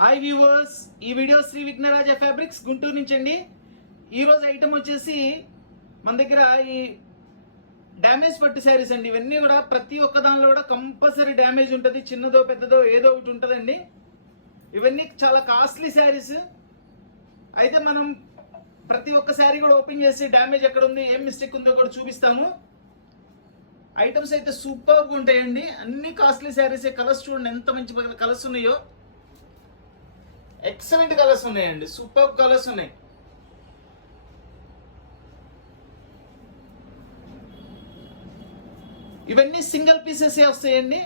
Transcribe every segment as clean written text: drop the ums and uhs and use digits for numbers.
Hi viewers, ఈ video Shri Vighnaraja fabrics Guntur నుంచి అండి. ఈరోజు ఐటమ్ వచ్చేసి మన దగ్గర ఈ డ్యామేజ్ పట్టు శారీస్ అండి. ఇవన్నీ కూడా ప్రతి ఒక్క దానిలో కూడా కంపల్సరీ డ్యామేజ్ ఉంటుంది. చిన్నదో పెద్దదో ఏదో ఒకటి ఉంటుందండి. ఇవన్నీ చాలా కాస్ట్లీ శారీస్. అయితే మనం ప్రతి ఒక్క శారీ కూడా ఓపెన్ చేసి డ్యామేజ్ ఎక్కడ ఉంది, ఏం మిస్టేక్ ఉందో కూడా చూపిస్తాము. ఐటమ్స్ అయితే సూపర్గా ఉంటాయండి. అన్ని కాస్ట్లీ శారీసే. కలర్స్ చూడండి ఎంత మంచి కలర్స్ ఉన్నాయో. ఎక్సలెంట్ కలర్స్ ఉన్నాయండి. సూపర్ కలర్స్ ఉన్నాయి. ఇవన్నీ సింగిల్ పీసెస్ వస్తాయండి.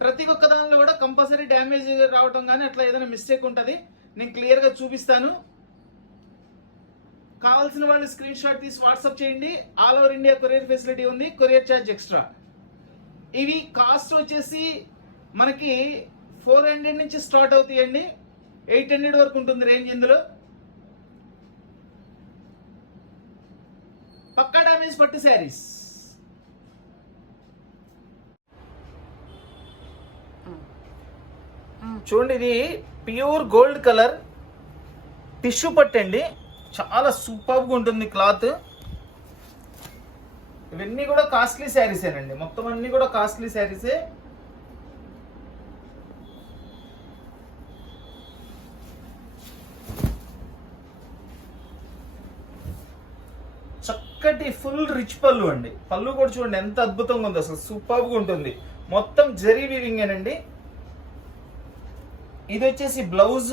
ప్రతి ఒక్క దానిలో కూడా కంపల్సరీ డ్యామేజ్ రావటం కానీ అట్లా ఏదైనా మిస్టేక్ ఉంటుంది. నేను క్లియర్గా చూపిస్తాను. కావాల్సిన వాళ్ళు స్క్రీన్ షాట్ తీసి వాట్సాప్ చేయండి. All over India courier facility ఉంది. Courier charge extra. ఇవి కాస్ట్ వచ్చేసి మనకి 400 నుంచి స్టార్ట్ అవుతాయండి. 800 వరకు ఉంటుంది రేంజ్. ఇందులో పక్కా డ్యామేజ్ పట్టు శారీస్. చూడండి, ఇది ప్యూర్ గోల్డ్ కలర్ టిష్యూ పట్టు అండి. చాలా సూపర్గా ఉంటుంది క్లాత్. ఇవన్నీ కూడా కాస్ట్లీ శారీసేనండి. మొత్తం అన్ని కూడా కాస్ట్లీ శారీసే. చక్కటి ఫుల్ రిచ్ పళ్ళు అండి. పళ్ళు కూడా చూడండి ఎంత అద్భుతంగా ఉంది. అసలు సూపర్గా ఉంటుంది. మొత్తం జరీ వీవింగ్ ఏనండి. ఇది వచ్చేసి బ్లౌజ్.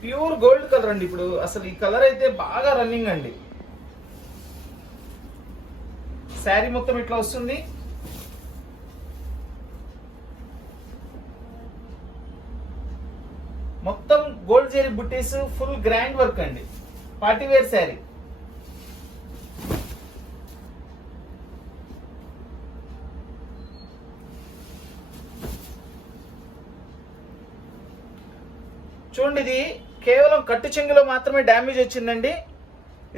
ప్యూర్ గోల్డ్ కలర్ అండి. ఇప్పుడు అసలు ఈ కలర్ అయితే బాగా రన్నింగ్ అండి. శారీ మొత్తం ఇట్లా వస్తుంది. మొత్తం గోల్డ్ జరీ బుట్టీస్, ఫుల్ గ్రాండ్ వర్క్ అండి. Party wear sari. చూడండి, ఇది కేవలం కట్టు చెంగులో మాత్రమే డ్యామేజ్ వచ్చిందండి.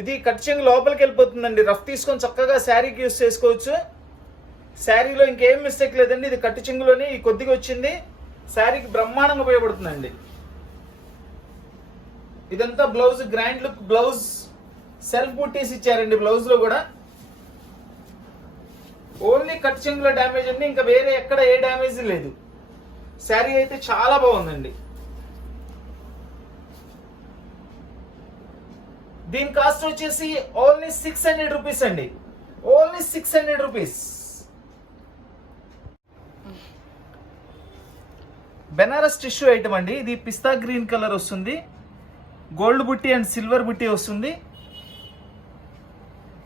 ఇది కట్టు చెంగు లోపలికి వెళ్ళిపోతుందండి. రఫ్ తీసుకొని చక్కగా శారీకి యూస్ చేసుకోవచ్చు. శారీలో ఇంకేం మిస్టేక్ లేదండి. ఇది కట్టు చెంగులోనే ఈ కొద్దిగా వచ్చింది. శారీకి బ్రహ్మాండంగా ఉపయోగపడుతుందండి. ఇదంతా blouse, grand look blouse. Self బుట్టీస్ ఇచ్చారండి బ్లౌజ్ లో కూడా. ఓన్లీ కట్ చెంగులో డ్యామేజ్ అండి. ఇంకా వేరే ఎక్కడ ఏ డ్యామేజ్ లేదు. శారీ అయితే చాలా బాగుందండి. దీని కాస్ట్ వచ్చేసి ఓన్లీ 600 రూపీస్ అండి. Only 600 rupees. Banaras tissue item అండి. ఇది పిస్తా గ్రీన్ కలర్ వస్తుంది. గోల్డ్ బుట్టి అండ్ సిల్వర్ బుట్టి వస్తుంది.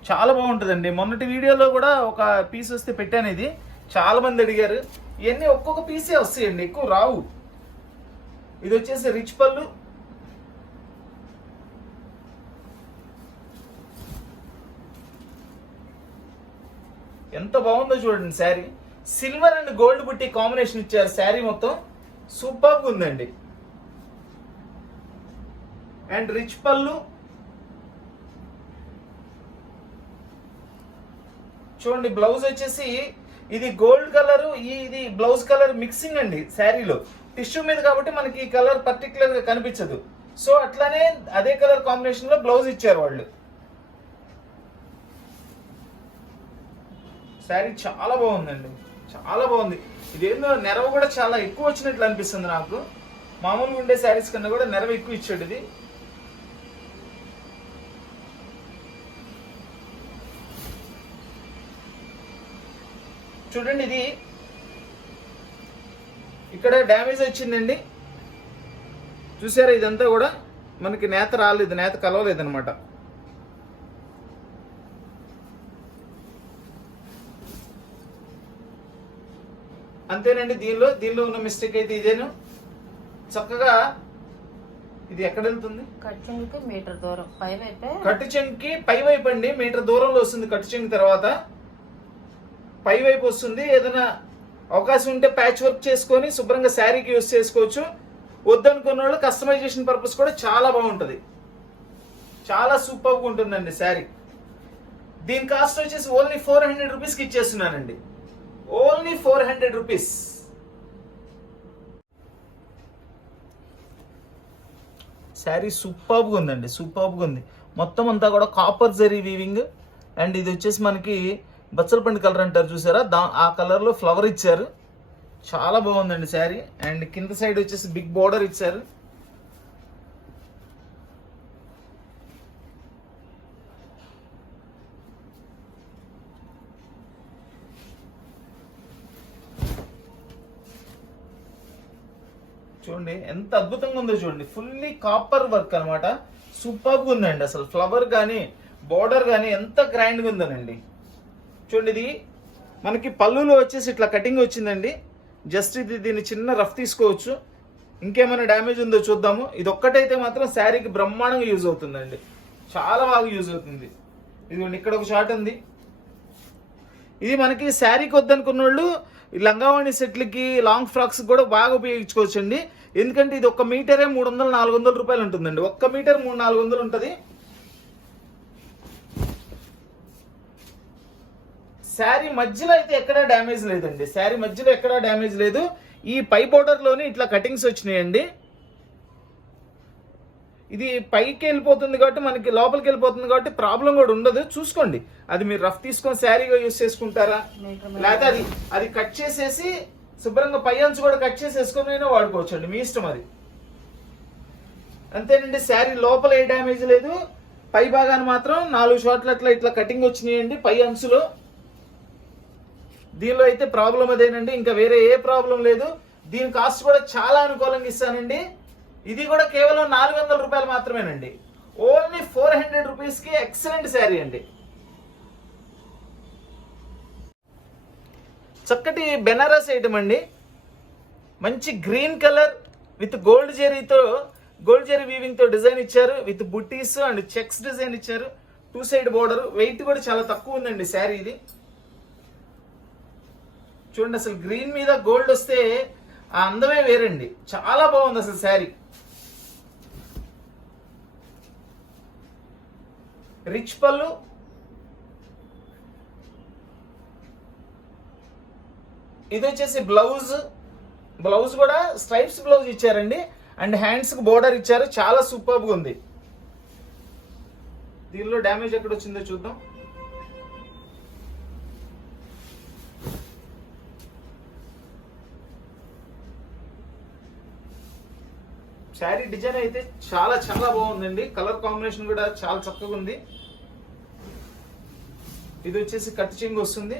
చాలా బాగుంటుందండి. మొన్నటి వీడియోలో కూడా ఒక పీస్ వస్తే పెట్టాను. ఇది చాలా మంది అడిగారు. ఇవన్నీ ఒక్కొక్క పీసే వస్తాయండి, ఎక్కువ రావు. ఇది వచ్చేసి రిచ్ పళ్ళు. ఎంత బాగుందో చూడండి శారీ. సిల్వర్ అండ్ గోల్డ్ బుట్టి కాంబినేషన్ ఇచ్చారు. శారీ మొత్తం సూపర్గా ఉందండి. అండ్ రిచ్ పళ్ళు చూడండి. బ్లౌజ్ వచ్చేసి ఇది గోల్డ్ కలర్, ఇది బ్లౌజ్ కలర్ మిక్సింగ్ అండి. శారీలో టిష్యూ మీద కాబట్టి మనకి ఈ కలర్ పర్టికులర్ గా కనిపించదు. సో అట్లానే అదే కలర్ కాంబినేషన్ లో బ్లౌజ్ ఇచ్చారు వాళ్ళు. శారీ చాలా బాగుందండి. చాలా బాగుంది. ఇదేందో నెరవ కూడా చాలా ఎక్కువ వచ్చినట్లు అనిపిస్తుంది నాకు. మామూలుగా ఉండే శారీస్ కన్నా కూడా నెరవ ఎక్కువ ఇచ్చాడు ఇది. చూడండి, ఇది ఇక్కడ డ్యామేజ్ వచ్చిందండి. చూసారా, ఇదంతా కూడా మనకి నేత రాలేదు, నేత కలవలేదు అనమాట. అంతేనండి. దీనిలో ఉన్న మిస్టేక్ అయితే ఇదేను. చక్కగా ఇది ఎక్కడ వెళ్తుంది? కట్టు చెంగుకి మీటర్ దూరం పై వైపే. కట్టు చెంగుకి పై వైపు అండి. మీటర్ దూరంలో వస్తుంది కట్టు చెంగు. తర్వాత పై వైపు వస్తుంది. ఏదైనా అవకాశం ఉంటే ప్యాచ్ వర్క్ చేసుకొని శుభ్రంగా శారీకి యూస్ చేసుకోవచ్చు. వద్దనుకున్న వాళ్ళు కస్టమైజేషన్ పర్పస్ కూడా చాలా బాగుంటుంది. చాలా సూపర్గా ఉంటుందండి శారీ. దీని కాస్ట్ వచ్చేసి ఓన్లీ 400 రూపీస్కి ఇచ్చేస్తున్నానండి. Only 400 rupees. శారీ సూపర్గా ఉందండి, సూపర్గా ఉంది. మొత్తం అంతా కూడా కాపర్ జరీ వీవింగ్. అండ్ ఇది వచ్చేసి మనకి బచ్చలపండు కలర్ అంటారు చూసారా, ఆ కలర్లో ఫ్లవర్ ఇచ్చారు. చాలా బాగుందండి శారీ. అండ్ కింద సైడ్ వచ్చేసి బిగ్ బోర్డర్ ఇచ్చారు. చూడండి ఎంత అద్భుతంగా ఉందో చూడండి. ఫుల్లీ కాపర్ వర్క్ అనమాట. సూపర్గా ఉందండి. అసలు ఫ్లవర్ కానీ బోర్డర్ కానీ ఎంత గ్రాండ్గా ఉందనండి. చూడండి, ఇది మనకి పళ్ళులో వచ్చేసి ఇట్లా కటింగ్ వచ్చిందండి. జస్ట్ ఇది దీన్ని చిన్న రఫ్ తీసుకోవచ్చు. ఇంకేమైనా డ్యామేజ్ ఉందో చూద్దాము. ఇది ఒక్కటైతే మాత్రం శారీకి బ్రహ్మాండంగా యూజ్ అవుతుందండి, చాలా బాగా యూజ్ అవుతుంది. ఇదిగోండి ఇక్కడ ఒక షార్ట్ ఉంది. ఇది మనకి శారీకి వద్దనుకున్న వాళ్ళు లంగావాణి సెట్లకి లాంగ్ ఫ్రాక్స్ కూడా బాగా ఉపయోగించుకోవచ్చు అండి. ఎందుకంటే ఇది 1 మీటరే 300-400 రూపాయలు ఉంటుందండి. 1 మీటర్ 300-400 ఉంటుంది. శారీ మధ్యలో అయితే ఎక్కడా డ్యామేజ్ లేదండి. శారీ మధ్యలో ఎక్కడా డ్యామేజ్ లేదు. ఈ పై బోర్డర్ లోని ఇట్లా కటింగ్స్ వచ్చినాయండి. ఇది పైకి వెళ్ళిపోతుంది కాబట్టి మనకి లోపలికి వెళ్ళిపోతుంది కాబట్టి ప్రాబ్లం కూడా ఉండదు. చూసుకోండి, అది మీరు రఫ్ తీసుకొని శారీగా యూస్ చేసుకుంటారా, లేకపోతే అది కట్ చేసేసి శుభ్రంగా పై అంచు కూడా కట్ చేసేసుకొని వాడుకోవచ్చు అండి, మీ ఇష్టం అది. అంతేనండి, శారీ లోపల ఏ డ్యామేజ్ లేదు. పై భాగాన్ని మాత్రం 4 షాట్ల ఇట్లా కటింగ్ వచ్చినాయండి పై అంచులో. దీనిలో అయితే ప్రాబ్లం అదేనండి, ఇంకా వేరే ఏ ప్రాబ్లం లేదు. దీని కాస్ట్ కూడా చాలా అనుకూలంగా ఇస్తానండి. ఇది కూడా కేవలం 400 రూపాయలు మాత్రమేనండి. ఓన్లీ 400 రూపీస్కి ఎక్సలెంట్ శారీ అండి. చక్కటి బెనారస్ ఐటమ్ అండి. మంచి green colour with gold zari weaving తో డిజైన్ ఇచ్చారు. విత్ బుట్టీస్ అండ్ చెక్స్ డిజైన్ ఇచ్చారు. 2 సైడ్ బోర్డర్. వెయిట్ కూడా చాలా తక్కువ ఉందండి శారీ ఇది. చూడండి, అసలు గ్రీన్ మీద గోల్డ్ వస్తే ఆ అందమే వేరండి. చాలా బాగుంది అసలు శారీ. రిచ్ పళ్ళు, ఇది వచ్చేసి బ్లౌజ్ కూడా స్ట్రైప్స్ బ్లౌజ్ ఇచ్చారండి. అండ్ హ్యాండ్స్ కి బోర్డర్ ఇచ్చారు. చాలా సూపర్ గా ఉంది. దీనిలో డ్యామేజ్ ఎక్కడ వచ్చిందో చూద్దాం. శారీ డిజైన్ అయితే చాలా చాలా బాగుందండి. కలర్ కాంబినేషన్ కూడా చాలా చక్కగా ఉంది. ఇది వచ్చేసి కట్ చెంగు వస్తుంది.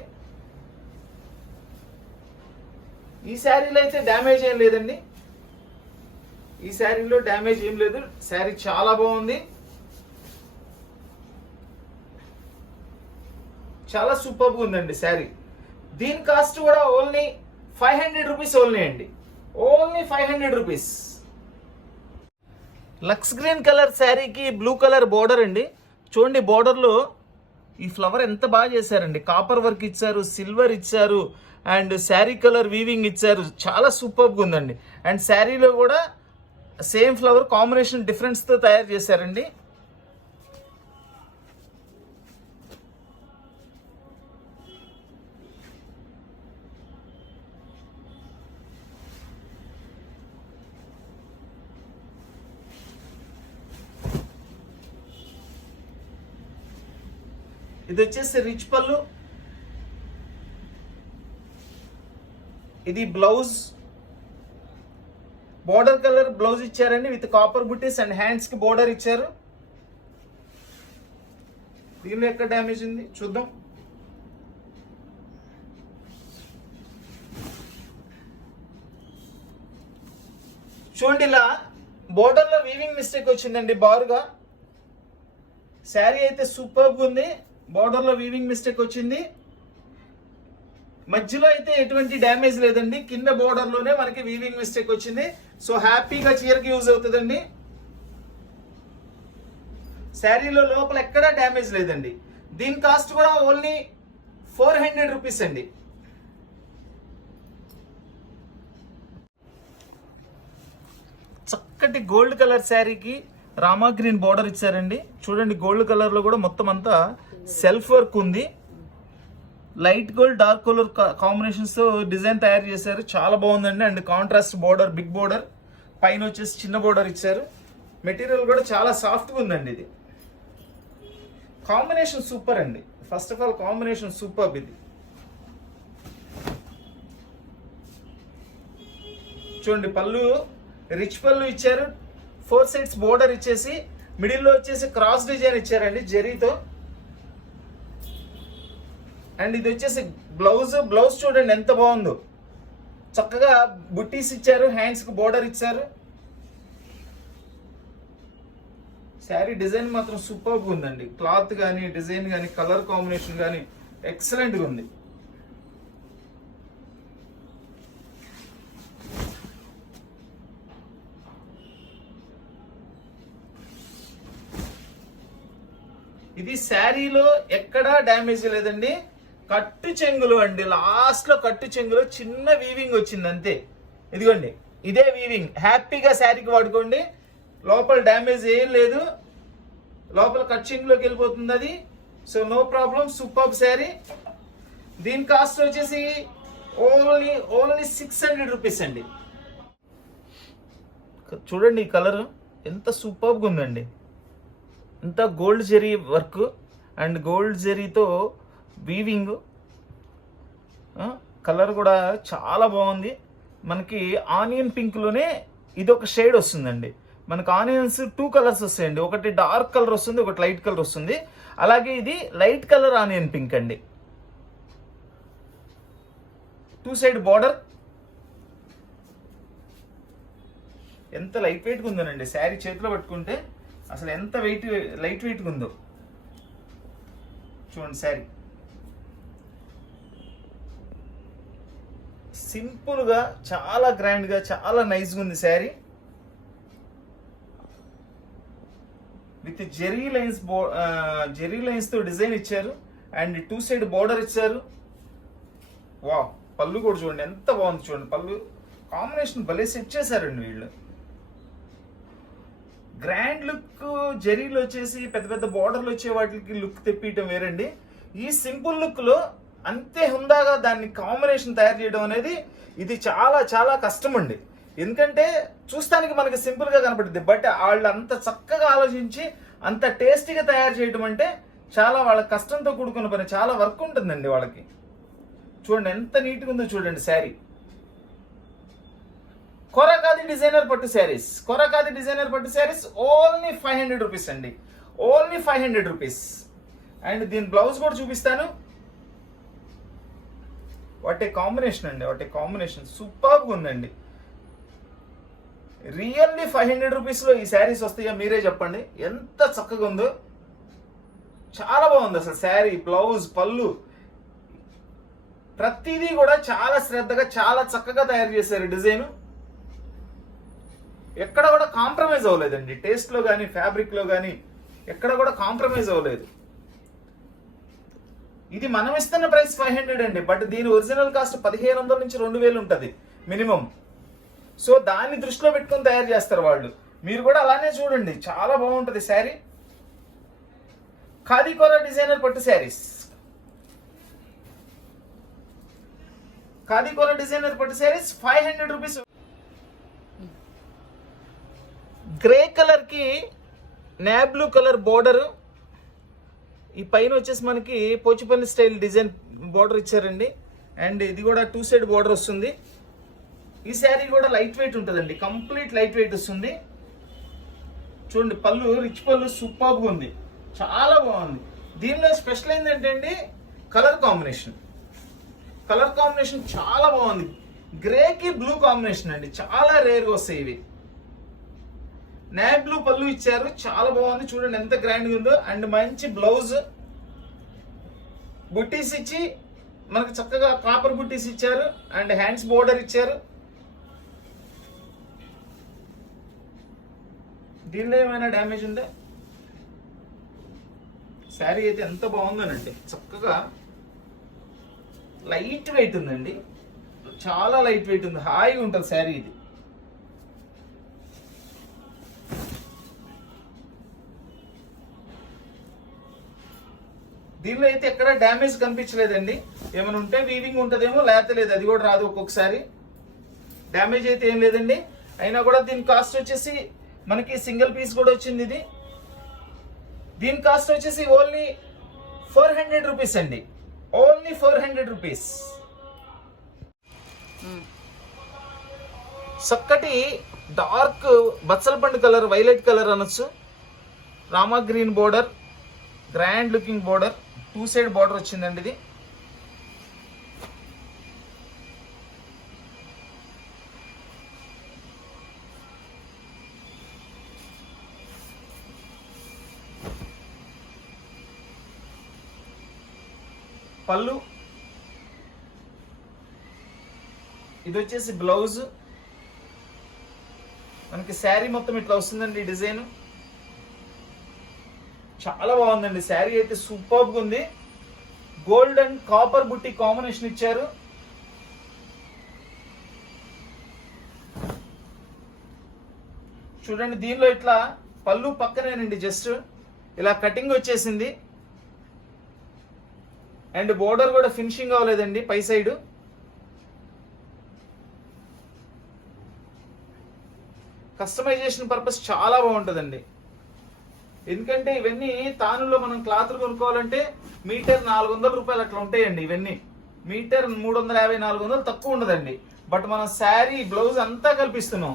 ఈ శారీలో అయితే డ్యామేజ్ ఏం లేదండి. ఈ శారీలో డ్యామేజ్ ఏం లేదు. శారీ చాలా బాగుంది, చాలా సూపర్గా ఉందండి శారీ. దీని కాస్ట్ కూడా ఓన్లీ 500 రూపీస్ ఓన్లీ అండి. Only 500 rupees. లక్స్ గ్రీన్ కలర్ శారీకి బ్లూ కలర్ బోర్డర్ అండి. చూడండి, బోర్డర్లో ఈ ఫ్లవర్ ఎంత బాగా చేశారండి. కాపర్ వర్క్ ఇచ్చారు, సిల్వర్ ఇచ్చారు, అండ్ శారీ కలర్ వీవింగ్ ఇచ్చారు. చాలా సూపర్గా ఉందండి. అండ్ శారీలో కూడా సేమ్ ఫ్లవర్ కాంబినేషన్ డిఫరెన్స్తో తయారు చేశారండి. ఇది వచ్చేసి రిచ్ పళ్ళు. ఇది బ్లౌజ్, బోర్డర్ కలర్ బ్లౌజ్ ఇచ్చారండి with copper buttis and hands కి బోర్డర్ ఇచ్చారు. దీనిలో ఎక్కడ డ్యామేజ్ ఉంది చూద్దాం. చూడండి, ఇలా బోర్డర్ లో వీవింగ్ మిస్టేక్ వచ్చిందండి బారుగా. శారీ అయితే సూపర్గా ఉంది. బోర్డర్ లో వీవింగ్ మిస్టేక్ వచ్చింది. మధ్యలో అయితే ఎటువంటి డ్యామేజ్ లేదండి. కింద బోర్డర్ లోనే మనకి వీవింగ్ మిస్టేక్ వచ్చింది. సో హ్యాపీగా చీరకి యూజ్ అవుతుందండి. శారీలో లోపల ఎక్కడా డ్యామేజ్ లేదండి. దీని కాస్ట్ కూడా ఓన్లీ 400 రూపీస్ అండి. చక్కటి గోల్డ్ కలర్ శారీకి రామా గ్రీన్ బోర్డర్ ఇచ్చారండి. చూడండి, గోల్డ్ కలర్ లో కూడా మొత్తం అంతా సెల్ఫ్ వర్క్ ఉంది. Light gold dark colour combinations తో డిజైన్ తయారు చేశారు. చాలా బాగుందండి. And contrast border, big border, పైన వచ్చేసి చిన్న బోర్డర్ ఇచ్చారు. మెటీరియల్ కూడా చాలా సాఫ్ట్గా ఉందండి. ఇది కాంబినేషన్ సూపర్ అండి. First of all combination super. ఇది చూడండి, పళ్ళు రిచ్ పళ్ళు ఇచ్చారు, 4 సైడ్స్ బోర్డర్ ఇచ్చేసి మిడిల్లో వచ్చేసి క్రాస్ డిజైన్ ఇచ్చారండి జరీతో. అండ్ ఇది వచ్చేసి బ్లౌజ్ చూడండి ఎంత బాగుందో, చక్కగా బుట్టీస్ ఇచ్చారు, హ్యాండ్స్ కి బోర్డర్ ఇచ్చారు. శారీ డిజైన్ మాత్రం సూపర్గా ఉందండి. క్లాత్ కానీ డిజైన్ కానీ కలర్ కాంబినేషన్ కానీ ఎక్సలెంట్గా ఉంది. ఇది శారీలో ఎక్కడా డ్యామేజ్ లేదండి. కట్టు చెంగులు అండి, లాస్ట్ లో కట్టు చెంగులో చిన్న వీవింగ్ వచ్చింది అంతే. ఇదిగోండి, ఇదే వీవింగ్. హ్యాపీగా శారీకి వాడుకోండి, లోపల డ్యామేజ్ ఏం లేదు, లోపల కట్ చెంగులోకి వెళ్ళిపోతుంది అది. So no problem, super sari. దీని కాస్ట్ వచ్చేసి ఓన్లీ 600 రూపీస్ అండి. చూడండి ఈ కలర్ ఎంత సూపర్గా ఉందండి. ఇంత gold zari work and gold జెరీతో వీవింగ్. కలర్ కూడా చాలా బాగుంది. మనకి ఆనియన్ పింక్లోనే ఇది ఒక షేడ్ వస్తుందండి. మనకు ఆనియన్స్ 2 కలర్స్ వస్తాయండి, ఒకటి డార్క్ కలర్ వస్తుంది, ఒకటి లైట్ కలర్ వస్తుంది. అలాగే ఇది లైట్ కలర్ ఆనియన్ పింక్ అండి. 2 సైడ్ బార్డర్. ఎంత లైట్ వెయిట్గా ఉందోనండి శారీ, చేతిలో పట్టుకుంటే అసలు ఎంత లైట్ వెయిట్గా ఉందో చూడండి. శారీ సింపుల్గా చాలా గ్రాండ్గా చాలా నైస్గా ఉంది శారీ. విత్ జెరీ లైన్స్ తో డిజైన్ ఇచ్చారు అండ్ 2 సైడ్ బార్డర్ ఇచ్చారు. వావ్, పళ్ళు కూడా చూడండి ఎంత బాగుంది. చూడండి పళ్ళు కాంబినేషన్ భలే సెట్ చేశారండి వీళ్ళు. గ్రాండ్ లుక్ జెరీలో వచ్చేసి పెద్ద పెద్ద బార్డర్లు వచ్చే వాటికి లుక్ తెప్పియటం వేరండి. ఈ సింపుల్ లుక్ లో అంతే హుందాగా దాన్ని కాంబినేషన్ తయారు చేయడం అనేది ఇది చాలా చాలా కష్టం అండి. ఎందుకంటే చూస్తానికి మనకి సింపుల్ గా కనపడుతుంది, బట్ వాళ్ళు అంత చక్కగా ఆలోచించి అంత టేస్టీగా తయారు చేయడం అంటే చాలా వాళ్ళ కష్టంతో కూడుకున్న పని, చాలా వర్క్ ఉంటుందండి వాళ్ళకి. చూడండి ఎంత నీట్గా ఉందో చూడండి శారీ. కొరకాది డిజైనర్ పట్టు శారీస్ ఓన్లీ 500 రూపీస్ అండి. Only 500 rupees. అండ్ దీని బ్లౌజ్ కూడా చూపిస్తాను. వాటి కాంబినేషన్ అండి, వాటి కాంబినేషన్ సూపర్గా ఉందండి. రియల్లీ 500 రూపీస్లో ఈ శారీస్ వస్తాయా మీరే చెప్పండి. ఎంత చక్కగా ఉందో, చాలా బాగుంది అసలు శారీ. బ్లౌజ్, పళ్ళు ప్రతిదీ కూడా చాలా శ్రద్ధగా చాలా చక్కగా తయారు చేశారు. డిజైన్ ఎక్కడ కూడా కాంప్రమైజ్ అవ్వలేదండి. టేస్ట్లో కానీ ఫ్యాబ్రిక్లో కానీ ఎక్కడ కూడా కాంప్రమైజ్ అవ్వలేదు. ఇది మనం ఇస్తున్న ప్రైస్ 500 అండి, బట్ దీని ఒరిజినల్ కాస్ట్ 1500 నుంచి 2000 ఉంటుంది మినిమం. సో దాన్ని దృష్టిలో పెట్టుకొని తయారు చేస్తారు వాళ్ళు. మీరు కూడా అలానే చూడండి, చాలా బాగుంటుంది శారీ. ఖాదీ కోరా డిజైనర్ పట్టు శారీస్. ఖాదీ కోరా డిజైనర్ పట్టు శారీస్ 500 రూపీస్. గ్రే కలర్ కి నేవీ బ్లూ కలర్ బోర్డర్, ఈ పైన వచ్చేసి మనకి పోచిపల్లి స్టైల్ డిజైన్ బోర్డర్ ఇచ్చారండి. అండ్ ఇది కూడా 2 సైడ్ బోర్డర్ వస్తుంది. ఈ శారీ కూడా లైట్ వెయిట్ ఉంటుందండి, కంప్లీట్ లైట్ వెయిట్ వస్తుంది. చూడండి పళ్ళు, రిచ్ పళ్ళు సూపర్గా ఉంది, చాలా బాగుంది. దీనిలో స్పెషల్ ఏంటంటే అండి కలర్ కాంబినేషన్ చాలా బాగుంది. గ్రేకి బ్లూ కాంబినేషన్ అండి, చాలా రేర్గా వస్తాయి ఇవి. నేవీ బ్లూ పళ్ళు ఇచ్చారు, చాలా బాగుంది. చూడండి ఎంత గ్రాండ్గా ఉందో. అండ్ మంచి బ్లౌజ్, బుట్టీస్ ఇచ్చి మనకు చక్కగా కాపర్ బుట్టీస్ ఇచ్చారు అండ్ హ్యాండ్స్ బోర్డర్ ఇచ్చారు. దీనిలో ఏమైనా డ్యామేజ్ ఉందా? శారీ అయితే ఎంత బాగుందనండి, చక్కగా లైట్ వెయిట్ ఉందండి, చాలా లైట్ వెయిట్ ఉంది, హాయిగా ఉంటుంది శారీ ఇది. దీనిలో అయితే ఎక్కడ డ్యామేజ్ కనిపించలేదండి. ఏమైనా ఉంటే వీవింగ్ ఉంటుందేమో, లేకపోతే లేదు, అది కూడా రాదు ఒక్కొక్కసారి. డ్యామేజ్ అయితే ఏం లేదండి. అయినా కూడా దీని కాస్ట్ వచ్చేసి మనకి సింగిల్ పీస్ కూడా వచ్చింది ఇది. దీని కాస్ట్ వచ్చేసి ఓన్లీ 400 రూపీస్ అండి, ఓన్లీ 400 రూపీస్. చక్కటి డార్క్ బచ్చలపండు కలర్, వైలెట్ కలర్ అనొచ్చు. Rama green border, grand looking border, 2 side border వచ్చిందండి ఇది. పళ్ళు, ఇది వచ్చేసి బ్లౌజ్. మనకి శారీ మొత్తం ఇట్లా వస్తుందండి డిజైన్. చాలా బాగుందండి శారీ అయితే, సూపర్గా ఉంది. గోల్డ్ అండ్ కాపర్ బుట్టి కాంబినేషన్ ఇచ్చారు. చూడండి దీనిలో ఇట్లా పళ్ళు పక్కనేనండి, జస్ట్ ఇలా కటింగ్ వచ్చేసింది. అండ్ బోర్డర్ కూడా ఫినిషింగ్ అవ్వలేదండి పై సైడ్. కస్టమైజేషన్ పర్పస్ చాలా బాగుంటుందండి. ఎందుకంటే ఇవన్నీ తానులో మనం క్లాత్లు కొనుక్కోవాలంటే మీటర్ 400 రూపాయలు అట్లా ఉంటాయండి. ఇవన్నీ మీటర్ 350-400 తక్కువ ఉండదండి. బట్ మనం శారీ బ్లౌజ్ అంతా కల్పిస్తున్నాం.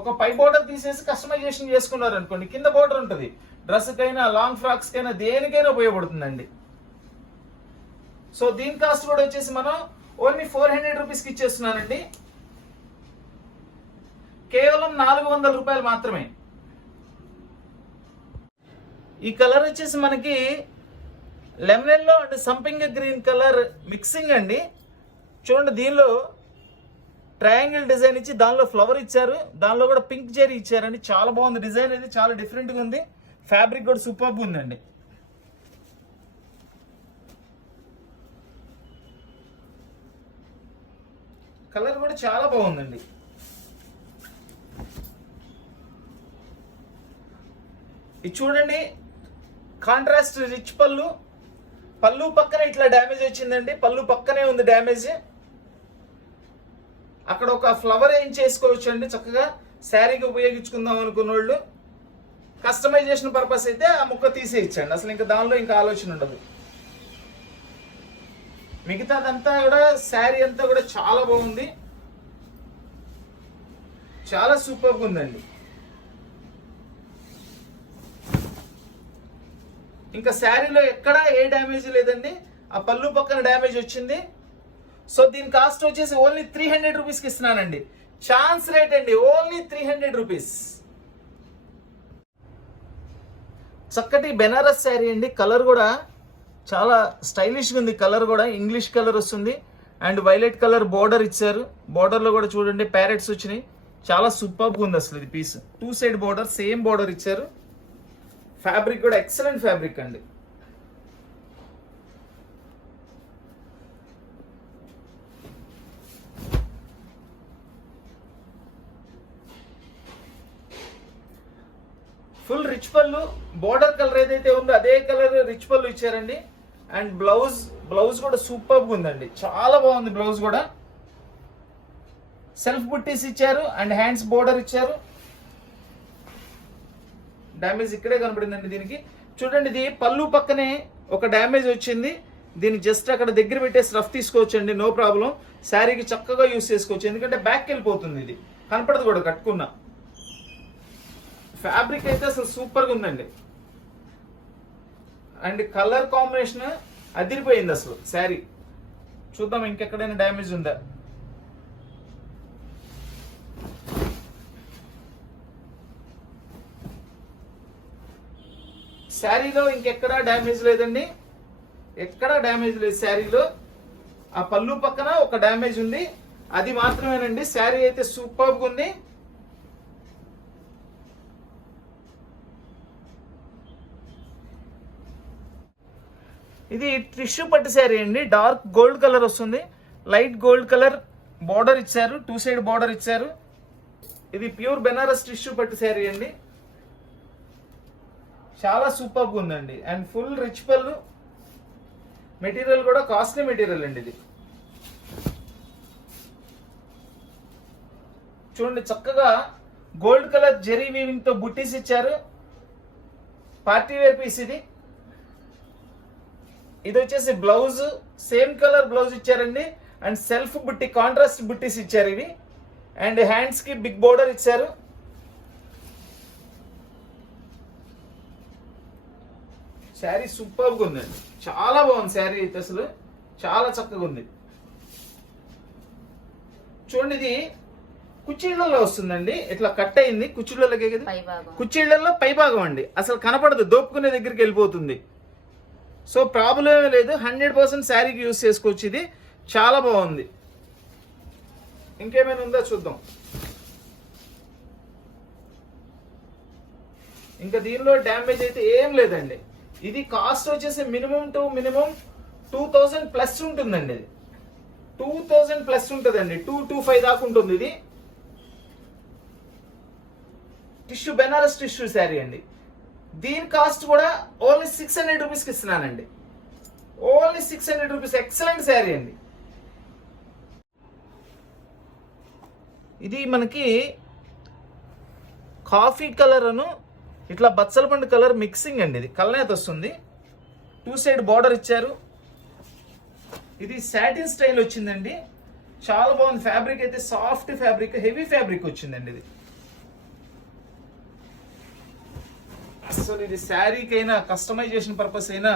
ఒక పై బోర్డర్ తీసేసి కస్టమైజేషన్ చేసుకున్నారు అనుకోండి, కింద బోర్డర్ ఉంటుంది. డ్రెస్కైనా, లాంగ్ ఫ్రాక్స్ కైనా, దేనికైనా ఉపయోగపడుతుందండి. సో దీని కాస్ట్ కూడా వచ్చేసి మనం ఓన్లీ 400 రూపీస్కి ఇచ్చేస్తున్నానండి. కేవలం 400 రూపాయలు మాత్రమే. ఈ కలర్ వచ్చేసి మనకి లెమన్ ఎల్లో అండ్ సంపింగ్ గ్రీన్ కలర్ మిక్సింగ్ అండి. చూడండి దీనిలో ట్రయాంగిల్ డిజైన్ ఇచ్చి దానిలో ఫ్లవర్ ఇచ్చారు, దానిలో కూడా పింక్ జెరీ ఇచ్చారండి. చాలా బాగుంది డిజైన్, ఇది చాలా డిఫరెంట్గా ఉంది. ఫ్యాబ్రిక్ కూడా సూపర్గా ఉందండి. కలర్ కూడా చాలా బాగుందండి. ఇది చూడండి కాంట్రాస్ట్ రిచ్ పళ్ళు. పళ్ళు పక్కనే ఇట్లా డ్యామేజ్ వచ్చిందండి, పళ్ళు పక్కనే ఉంది డ్యామేజ్. అక్కడ ఒక ఫ్లవర్ ఏం చేసుకోవచ్చు అండి, చక్కగా శారీకి ఉపయోగించుకుందాం అనుకున్న వాళ్ళు. కస్టమైజేషన్ పర్పస్ అయితే ఆ ముక్క తీసేయచ్చండి, అసలు ఇంకా దానిలో ఇంకా ఆలోచన ఉండదు. మిగతాదంతా కూడా శారీ అంతా కూడా చాలా బాగుంది, చాలా సూపర్గా ఉందండి. ఇంకా శారీలో ఎక్కడా ఏ డ్యామేజ్ లేదండి, ఆ పళ్ళు పక్కన డ్యామేజ్ వచ్చింది. సో దీని కాస్ట్ వచ్చేసి ఓన్లీ 300 రూపీస్కి ఇస్తున్నానండి. ఛాన్స్ రేట్ అండి, ఓన్లీ 300 రూపీస్. చక్కటి బెనారస్ శారీ అండి. కలర్ కూడా చాలా స్టైలిష్గా ఉంది. కలర్ కూడా ఇంగ్లీష్ కలర్ వస్తుంది అండ్ వైలెట్ కలర్ బోర్డర్ ఇచ్చారు. బోర్డర్లో కూడా చూడండి ప్యారెట్స్ వచ్చినాయి. చాలా సూపర్గా ఉంది అసలు ఇది piece. 2 side border, same border ఇచ్చారు. ఫ్యాబ్రిక్ కూడా ఎక్సలెంట్ ఫ్యాబ్రిక్ అండి. ఫుల్ రిచ్ పళ్ళు, బోర్డర్ కలర్ ఏదైతే ఉందో అదే కలర్ రిచ్ పళ్ళు ఇచ్చారండి. అండ్ బ్లౌజ్ కూడా సూపర్గా ఉందండి, చాలా బాగుంది. బ్లౌజ్ కూడా సెల్ఫ్ బుట్టీస్ ఇచ్చారు అండ్ హ్యాండ్స్ బోర్డర్ ఇచ్చారు. డ్యామేజ్ ఇక్కడే కనపడిందండి దీనికి. చూడండి ఇది పళ్ళు పక్కనే ఒక డ్యామేజ్ వచ్చింది. దీన్ని జస్ట్ అక్కడ దగ్గర పెట్టేసి రఫ్ తీసుకోవచ్చండి, నో ప్రాబ్లం. శారీకి చక్కగా యూస్ చేసుకోవచ్చు, ఎందుకంటే బ్యాక్ వెళ్ళిపోతుంది, ఇది కనపడదు కూడా కట్టుకున్నా. ఫ్యాబ్రిక్ అయితే అసలు సూపర్గా ఉందండి. అండ్ కలర్ కాంబినేషన్ అదిరిపోయింది అసలు శారీ. చూద్దాం ఇంకెక్కడైనా డ్యామేజ్ ఉందా. శారీలో ఇంకెక్కడా డ్యామేజ్ లేదండి, ఎక్కడా డ్యామేజ్ లేదు శారీలో. ఆ పళ్ళు పక్కన ఒక డ్యామేజ్ ఉంది, అది మాత్రమేనండి. శారీ అయితే సూపర్గా ఉంది. ఇది టిష్యూ పట్టు శారీ అండి. డార్క్ గోల్డ్ కలర్ వస్తుంది, లైట్ గోల్డ్ కలర్ బార్డర్ ఇచ్చారు, 2 సైడ్ బార్డర్ ఇచ్చారు. ఇది ప్యూర్ బెనారస్ టిష్యూ పట్టు శారీ అండి, చాలా సూపర్గా ఉందండి. అండ్ ఫుల్ రిచ్ పళ్ళు. మెటీరియల్ కూడా కాస్ట్లీ మెటీరియల్ అండి ఇది. చూడండి చక్కగా గోల్డ్ కలర్ జెరీ వీవింగ్ తో బుట్టీస్ ఇచ్చారు. పార్టీ వేర్ పీస్ ఇది. ఇది వచ్చేసి బ్లౌజ్, సేమ్ కలర్ బ్లౌజ్ ఇచ్చారండి. అండ్ సెల్ఫ్ బుట్టి, కాంట్రాస్ట్ బుట్టీస్ ఇచ్చారు ఇవి. అండ్ హ్యాండ్స్ కి బిగ్ బోర్డర్ ఇచ్చారు. శారీ సూపర్ గా ఉందండి, చాలా బాగుంది శారీ అయితే, అసలు చాలా చక్కగా ఉంది. చూడండి, ఇది కుచ్చిళ్ళలో వస్తుందండి, ఇట్లా కట్ అయింది కుచ్చిళ్ళలోకే కదా, కుచ్చిళ్ళల్లో పై భాగం అండి, అసలు కనపడదు, దోపుకునే దగ్గరికి వెళ్ళిపోతుంది. సో ప్రాబ్లం ఏమీ లేదు, 100% శారీకి యూజ్ చేసుకోవచ్చు. ఇది చాలా బాగుంది. ఇంకేమైనా ఉందో చూద్దాం. ఇంకా దీనిలో డ్యామేజ్ అయితే ఏం లేదండి. ఇది కాస్ట్ వచ్చేసి మినిమం 2000 ప్లస్ ఉంటుందండి. ఇది 2000 ప్లస్ ఉంటుందండి, 225 దాకా ఉంటుంది. ఇది టిష్యూ, బెనారస్ టిష్యూ శారీ అండి. దీని కాస్ట్ కూడా ఓన్లీ 600 రూపీస్కి ఇస్తున్నానండి. Only 600 rupees. ఎక్సలెంట్ శారీ అండి. ఇది మనకి కాఫీ కలర్ అను ఇట్లా బచ్చల పండు కలర్ మిక్సింగ్ అండి. ఇది కల్నేత వస్తుంది, 2 సైడ్ బార్డర్ ఇచ్చారు. ఇది సాటిన్ స్టైల్ వచ్చిందండి, చాలా బాగుంది. ఫ్యాబ్రిక్ అయితే సాఫ్ట్ ఫ్యాబ్రిక్, హెవీ ఫ్యాబ్రిక్ వచ్చిందండి. ఇది అసలు ఇది శారీకైనా కస్టమైజేషన్ పర్పస్ అయినా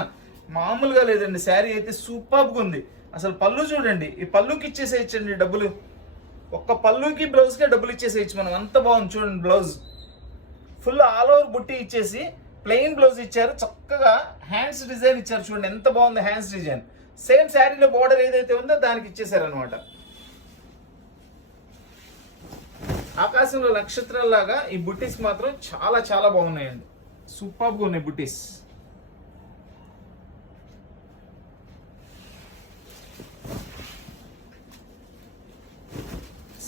మామూలుగా లేదండి. శారీ అయితే సూపర్గా ఉంది. అసలు పళ్ళు చూడండి, ఈ పళ్ళుకి ఇచ్చేసేయచ్చండి డబ్బులు. ఒక్క పళ్ళుకి బ్లౌజ్కే డబ్బులు ఇచ్చేసేయచ్చు మనం, అంత బాగుంది. చూడండి, బ్లౌజ్ ఫుల్ ఆల్ ఓవర్ బుట్టి ఇచ్చేసి ప్లెయిన్ బ్లౌజ్ ఇచ్చారు. చక్కగా హ్యాండ్స్ డిజైన్ ఇచ్చారు. చూడండి ఎంత బాగుంది హ్యాండ్స్ డిజైన్. సేమ్ శారీలో బార్డర్ ఏదైతే ఉందో దానికి ఇచ్చేసారు అనమాట. ఆకాశంలో నక్షత్రాల్లాగా ఈ బుట్టీస్ మాత్రం చాలా చాలా బాగున్నాయండి, సూపర్గా ఉన్నాయి బుట్టీస్.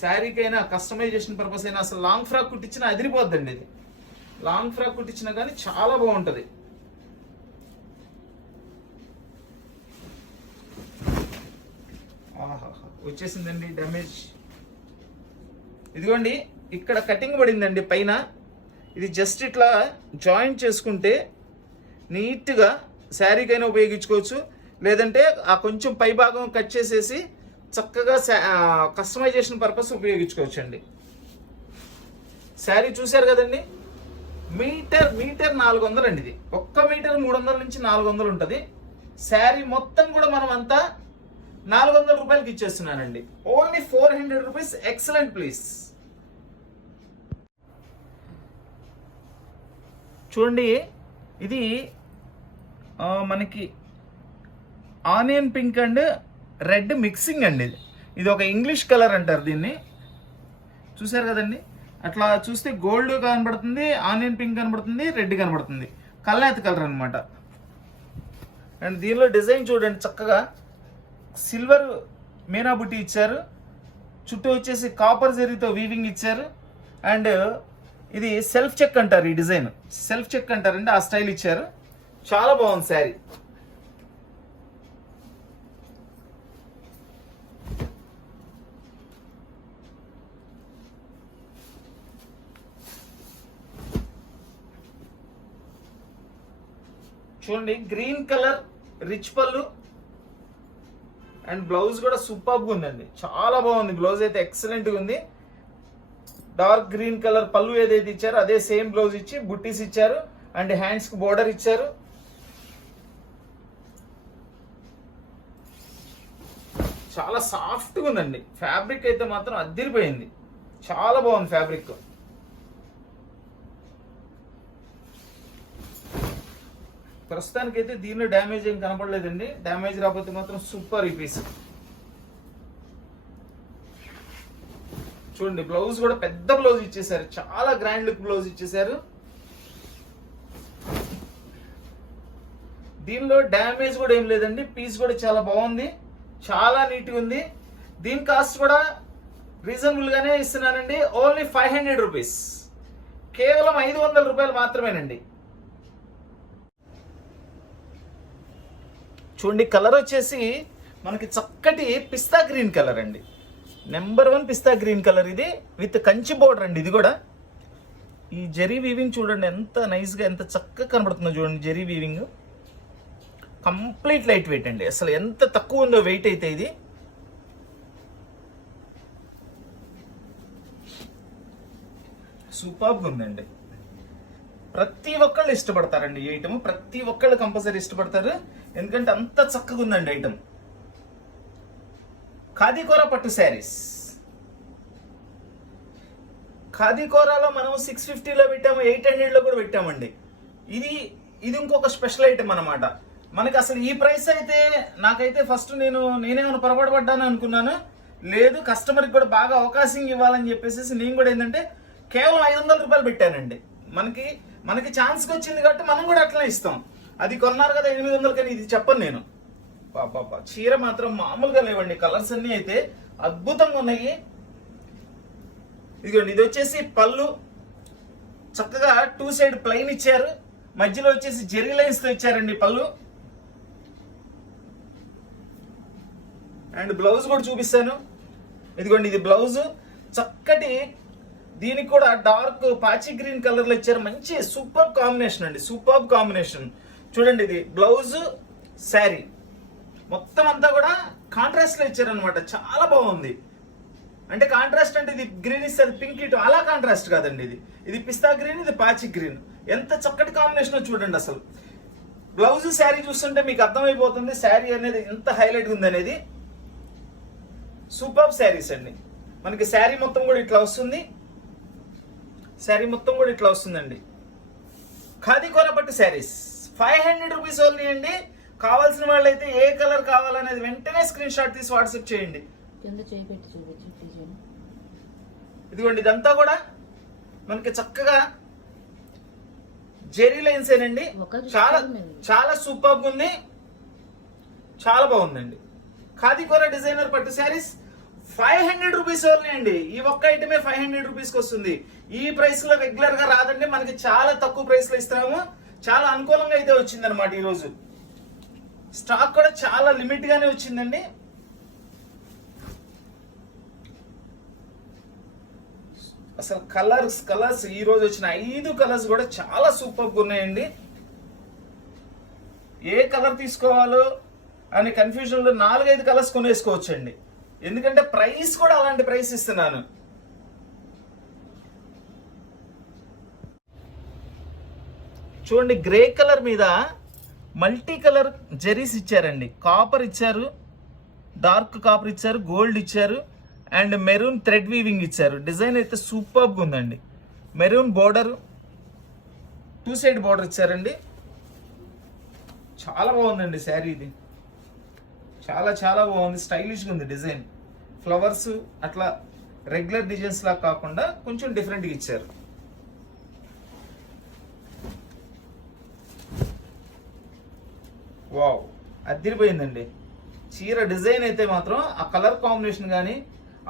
శారీకైనా కస్టమైజేషన్ పర్పస్ అయినా అసలు లాంగ్ ఫ్రాక్ కుట్టించినా అదిరిపోద్దండి. ఇది లాంగ్ ఫ్రాక్ కుట్టించినా కానీ చాలా బాగుంటుంది. వచ్చేసిందండి డ్యామేజ్. ఇదిగోండి, ఇక్కడ కటింగ్ పడిందండి పైన. ఇది జస్ట్ ఇట్లా జాయింట్ చేసుకుంటే నీట్గా శారీకైనా ఉపయోగించుకోవచ్చు, లేదంటే ఆ కొంచెం పై భాగం కట్ చేసేసి చక్కగా కస్టమైజేషన్ పర్పస్ ఉపయోగించుకోవచ్చు అండి. శారీ చూశారు కదండి, మీటర్ 400 అండి. ఇది ఒక్క మీటర్ 300 నుంచి 400 ఉంటుంది. శారీ మొత్తం కూడా మనం అంతా 400 రూపాయలకి ఇచ్చేస్తున్నానండి. Only 400 rupees. Excellent please. చూడండి, ఇది మనకి onion pink and red mixing అండి. ఇది ఒక ఇంగ్లీష్ కలర్ అంటారు దీన్ని. చూసారు కదండి, అట్లా చూస్తే గోల్డ్ కనబడుతుంది, ఆనియన్ పింక్ కనబడుతుంది, రెడ్ కనబడుతుంది. కల్నేత కలర్ అనమాట. అండ్ దీనిలో డిజైన్ చూడండి, చక్కగా సిల్వర్ మీనా బుట్టి ఇచ్చారు. చుట్టూ వచ్చేసి కాపర్ జరీతో వీవింగ్ ఇచ్చారు. అండ్ ఇది సెల్ఫ్ చెక్ అంటారు, ఈ డిజైన్ సెల్ఫ్ చెక్ అంటారండి, ఆ స్టైల్ ఇచ్చారు. చాలా బాగుంది శారీ. చూడండి, గ్రీన్ కలర్ రిచ్ పళ్ళు అండ్ బ్లౌజ్ కూడా సూపర్గా ఉందండి, చాలా బాగుంది. బ్లౌజ్ అయితే ఎక్సలెంట్గా ఉంది. డార్క్ గ్రీన్ కలర్ పళ్ళు ఏదైతే ఇచ్చారో అదే సేమ్ బ్లౌజ్ ఇచ్చి బుట్టీస్ ఇచ్చారు. అండ్ హ్యాండ్స్ కి బోర్డర్ ఇచ్చారు. చాలా సాఫ్ట్గా ఉందండి. ఫ్యాబ్రిక్ అయితే మాత్రం అదిరిపోయింది, చాలా బాగుంది ఫ్యాబ్రిక్. ప్రస్తుతానికైతే దీనిలో డ్యామేజ్ ఏం కనపడలేదండి. డ్యామేజ్ రాకపోతే మాత్రం సూపర్ ఈ పీస్. చూడండి, బ్లౌజ్ కూడా పెద్ద బ్లౌజ్ ఇచ్చేసారు, చాలా గ్రాండ్ లుక్ బ్లౌజ్ ఇచ్చేసారు. దీనిలో డ్యామేజ్ కూడా ఏం లేదండి. పీస్ కూడా చాలా బాగుంది, చాలా నీట్గా ఉంది. దీని కాస్ట్ కూడా రీజనబుల్ గానే ఇస్తున్నానండి. Only 500 rupees. కేవలం 500 రూపాయలు మాత్రమేనండి. చూడండి, కలర్ వచ్చేసి మనకి చక్కటి పిస్తా గ్రీన్ కలర్ అండి. నెంబర్ 1 పిస్తా గ్రీన్ కలర్. ఇది విత్ కంచి బోర్డర్ అండి. ఇది కూడా ఈ జెరీ వీవింగ్ చూడండి ఎంత నైస్గా ఎంత చక్కగా కనబడుతుందో చూడండి. Zari weaving complete light weight అండి. అసలు ఎంత తక్కువ ఉందో వెయిట్ అయితే ఇది. సూపర్గా ఉందండి. ప్రతి ఒక్కళ్ళు ఇష్టపడతారండి ఈ ఐటమ్. ప్రతి ఒక్కళ్ళు కంపల్సరీ ఇష్టపడతారు, ఎందుకంటే అంత చక్కగా ఉందండి ఐటమ్. ఖాదీకోరా పట్టు శారీస్. ఖాదీకోరాలో మనం 650లో పెట్టాము, 800లో కూడా పెట్టామండి. ఇది ఇంకొక స్పెషల్ ఐటమ్ అన్నమాట. మనకి అసలు ఈ ప్రైస్ అయితే నాకైతే ఫస్ట్ నేనేమైనా పొరపాటు పడ్డాను అనుకున్నాను. లేదు, కస్టమర్కి కూడా బాగా అవకాశం ఇవ్వాలని చెప్పేసి నేను కూడా ఏంటంటే కేవలం 500 రూపాయలు పెట్టానండి. మనకి ఛాన్స్కి వచ్చింది కాబట్టి మనం కూడా అట్లనే ఇస్తాం. అది కొన్నారు కదా 800 కానీ ఇది చెప్పను నేను. పాపా చీర మాత్రం మామూలుగా లేవండి. కలర్స్ అన్ని అయితే అద్భుతంగా ఉన్నాయి. ఇదిగోండి, ఇది వచ్చేసి పళ్ళు చక్కగా 2 సైడ్ ప్లెయిన్ ఇచ్చారు, మధ్యలో వచ్చేసి జెరీ లైన్స్ తో ఇచ్చారండి పళ్ళు. అండ్ బ్లౌజ్ కూడా చూపిస్తాను. ఇదిగోండి, ఇది బ్లౌజ్ చక్కటి, దీనికి కూడా డార్క్ పాచి గ్రీన్ కలర్ లో ఇచ్చారు. మంచి సూపర్ కాంబినేషన్ అండి, సూపర్ కాంబినేషన్. చూడండి, ఇది బ్లౌజ్ శారీ మొత్తం అంతా కూడా కాంట్రాస్ట్ లో ఇచ్చారు అనమాట. చాలా బాగుంది. అంటే కాంట్రాస్ట్ అంటే ఇది గ్రీన్ ఇస్తే అది పింక్ ఇటు అలా కాంట్రాస్ట్ కాదండి. ఇది పిస్తా గ్రీన్, ఇది పాచి గ్రీన్. ఎంత చక్కటి కాంబినేషన్ చూడండి. అసలు బ్లౌజ్ శారీ చూస్తుంటే మీకు అర్థమైపోతుంది శారీ అనేది ఎంత హైలైట్ ఉంది అనేది. సూపర్ శారీస్ అండి. మనకి శారీ మొత్తం కూడా ఇట్లా వస్తుంది. శారీ మొత్తం కూడా ఇట్లా వస్తుందండి. ఖాదీకోరా పట్టు శారీస్ 500 రూపీస్ ఓన్లీ అండి. కావాల్సిన వాళ్ళైతే ఏ కలర్ కావాలనేది వెంటనే స్క్రీన్ షాట్ తీసి వాట్సాప్ చేయండి. ఇదిగోండి, ఇదంతా కూడా మనకి చక్కగా జెరీ లైన్స్ ఏనండి. చాలా చాలా సూపర్ గా ఉంది, చాలా బాగుందండి. ఖాదీకోరా డిజైనర్ పట్టు శారీస్ 500 రూపీస్ ఓన్లీ అండి. ఈ ఒక్క ఐటమే 500 రూపీస్ కి వస్తుంది. ఈ ప్రైస్ లో రెగ్యులర్ గా రాదండి, మనకి చాలా తక్కువ ప్రైస్ లో ఇస్తున్నాము. చాలా అనుకూలంగా అయితే వచ్చింది అనమాట. ఈ రోజు స్టాక్ కూడా చాలా లిమిట్ గానే వచ్చిందండి. అసలు కలర్స్ ఈ రోజు వచ్చిన 5 కలర్స్ కూడా చాలా సూపర్ గా ఉన్నాయండి. ఏ కలర్ తీసుకోవాలో అని కన్ఫ్యూజన్ లో 4-5 కలర్స్ కొనేసుకోవచ్చు అండి. ఎందుకంటే ప్రైస్ కూడా అలాంటి ప్రైస్ ఇస్తున్నాను. చూడండి, గ్రే కలర్ మీద మల్టీ కలర్ జెరీస్ ఇచ్చారండి. కాపర్ ఇచ్చారు, డార్క్ కాపర్ ఇచ్చారు, గోల్డ్ ఇచ్చారు, అండ్ మెరూన్ థ్రెడ్ వీవింగ్ ఇచ్చారు. డిజైన్ అయితే సూపర్గా ఉందండి. మెరూన్ బోర్డర్, 2 సైడ్ బోర్డర్ ఇచ్చారండి. చాలా బాగుందండి శారీ. ఇది చాలా చాలా బాగుంది, స్టైలిష్గా ఉంది. డిజైన్ ఫ్లవర్స్ అట్లా రెగ్యులర్ డిజైన్స్ లా కాకుండా కొంచెం డిఫరెంట్గా ఇచ్చారు. వావ్, అదిరిపోయిందండి చీర. డిజైన్ అయితే మాత్రం ఆ కలర్ కాంబినేషన్ కానీ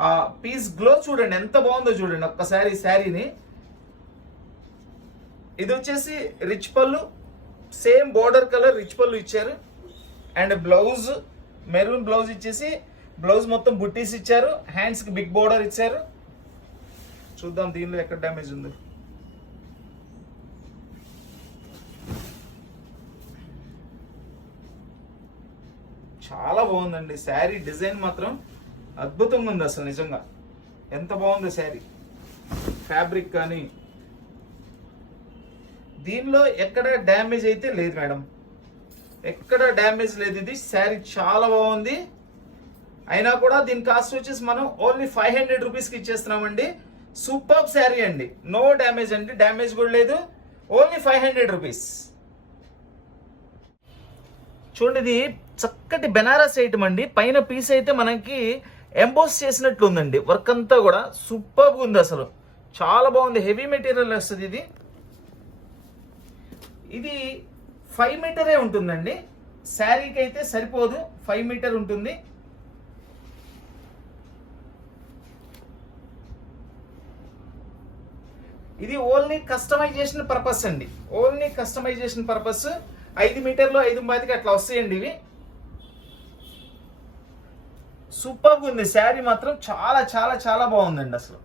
ఆ పీస్ గ్లో చూడండి ఎంత బాగుందో చూడండి ఒక్కసారి శారీని. ఇది వచ్చేసి రిచ్ పళ్ళు, సేమ్ బోర్డర్ కలర్ రిచ్ పళ్ళు ఇచ్చారు. అండ్ బ్లౌజ్ మెరూన్ బ్లౌజ్ ఇచ్చేసి బ్లౌజ్ మొత్తం బుట్టీస్ ఇచ్చారు. హ్యాండ్స్ కి బిగ్ బోర్డర్ ఇచ్చారు. చూద్దాం దీనిలో ఎక్కడ డ్యామేజ్ ఉంది. చాలా బాగుందండి శారీ. డిజైన్ మాత్రం అద్భుతంగా ఉంది. అసలు నిజంగా ఎంత బాగుంది శారీ. ఫ్యాబ్రిక్ కానీ దీనిలో ఎక్కడ డ్యామేజ్ అయితే లేదు మేడం, ఎక్కడ డ్యామేజ్ లేదు. ఇది శారీ చాలా బాగుంది. అయినా కూడా దీని కాస్ట్ వచ్చేసి మనం ఓన్లీ 500 రూపీస్కి ఇచ్చేస్తున్నామండి. సూపర్ శారీ అండి, నో డ్యామేజ్ అండి, డ్యామేజ్ కూడా లేదు. Only 500 rupees. చూడండి, ఇది చక్కటి బెనారస్ ఐటమ్ అండి. పైన పీస్ అయితే మనకి ఎంబోస్ చేసినట్లు ఉందండి. వర్క్ అంతా కూడా సూపర్గా ఉంది. అసలు చాలా బాగుంది. హెవీ మెటీరియల్ వస్తుంది. ఇది 5 మీటరే ఉంటుందండి. శారీకి అయితే సరిపోదు, 5 మీటర్ ఉంటుంది. ఇది ఓన్లీ కస్టమైజేషన్ పర్పస్ అండి, ఓన్లీ కస్టమైజేషన్ పర్పస్. 5 మీటర్లు 5.5కి అట్లా వస్తాయండి ఇవి. సూపర్గా ఉంది శారీ మాత్రం. చాలా చాలా చాలా బాగుందండి. అసలు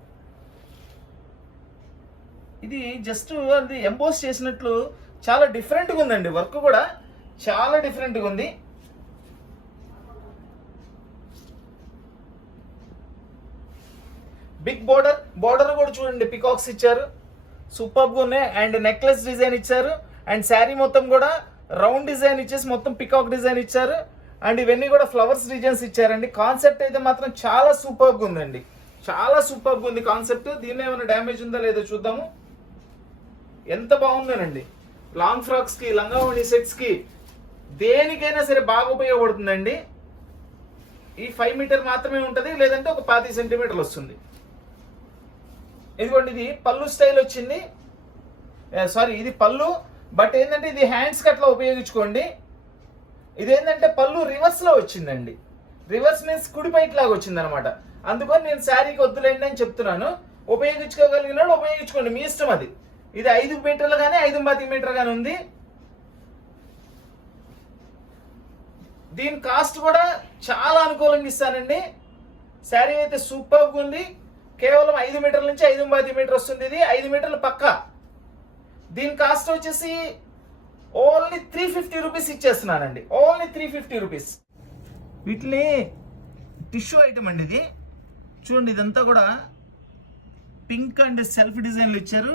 ఇది జస్ట్ అది ఎంబోస్ చేసినట్లు చాలా డిఫరెంట్గా ఉందండి. వర్క్ కూడా చాలా డిఫరెంట్గా ఉంది. బిగ్ బోర్డర్ కూడా చూడండి, పికాక్స్ ఇచ్చారు, సూపర్గా ఉన్నాయి. అండ్ నెక్లెస్ డిజైన్ ఇచ్చారు. అండ్ శారీ మొత్తం కూడా రౌండ్ డిజైన్ ఇచ్చేసి మొత్తం పికాక్ డిజైన్ ఇచ్చారు. అండ్ ఇవన్నీ కూడా ఫ్లవర్స్ డిజైన్స్ ఇచ్చారండి. కాన్సెప్ట్ అయితే మాత్రం చాలా సూపర్గా ఉందండి, చాలా సూపర్గా ఉంది కాన్సెప్ట్. దీనిలో ఏమైనా డ్యామేజ్ ఉందా లేదో చూద్దాము. ఎంత బాగుందోనండి. లాంగ్ ఫ్రాక్స్ కి, లంగావణి సెట్స్ కి, దేనికైనా సరే బాగా ఉపయోగపడుతుందండి. ఈ 5 మీటర్ మాత్రమే ఉంటుంది, లేదంటే ఒక 50 సెంటీమీటర్లు వస్తుంది. ఇదిగోండి, ఇది పళ్ళు స్టైల్ వచ్చింది. సారీ, ఇది పళ్ళు. బట్ ఏంటంటే ఇది హ్యాండ్స్కి అట్లా ఉపయోగించుకోండి. ఇదేంటంటే పళ్ళు రివర్స్ లో వచ్చిందండి. రివర్స్ మీన్స్ కుడి పైకి లాగా వచ్చింది అనమాట. అందుకని నేను శారీకి వద్దులేండి అని చెప్తున్నాను. ఉపయోగించుకోగలిగిన వాళ్ళు ఉపయోగించుకోండి, మీ ఇష్టం అది. ఇది 5 మీటర్లు కానీ 5 మీటర్ కానీ ఉంది. దీని కాస్ట్ కూడా చాలా అనుకూలంగా ఇస్తానండి. శారీ అయితే సూపర్గా ఉంది. కేవలం 5 మీటర్ల నుంచి 5 మీటర్ వస్తుంది. ఇది 5 మీటర్లు పక్క. దీని కాస్ట్ వచ్చేసి ఓన్లీ 350 రూపీస్ ఇచ్చేస్తున్నానండి. Only 350 rupees. వీటిని టిష్యూ ఐటమ్ అండి. ఇది చూడండి, ఇదంతా కూడా పింక్ అండ్ సెల్ఫ్ డిజైన్లు ఇచ్చారు.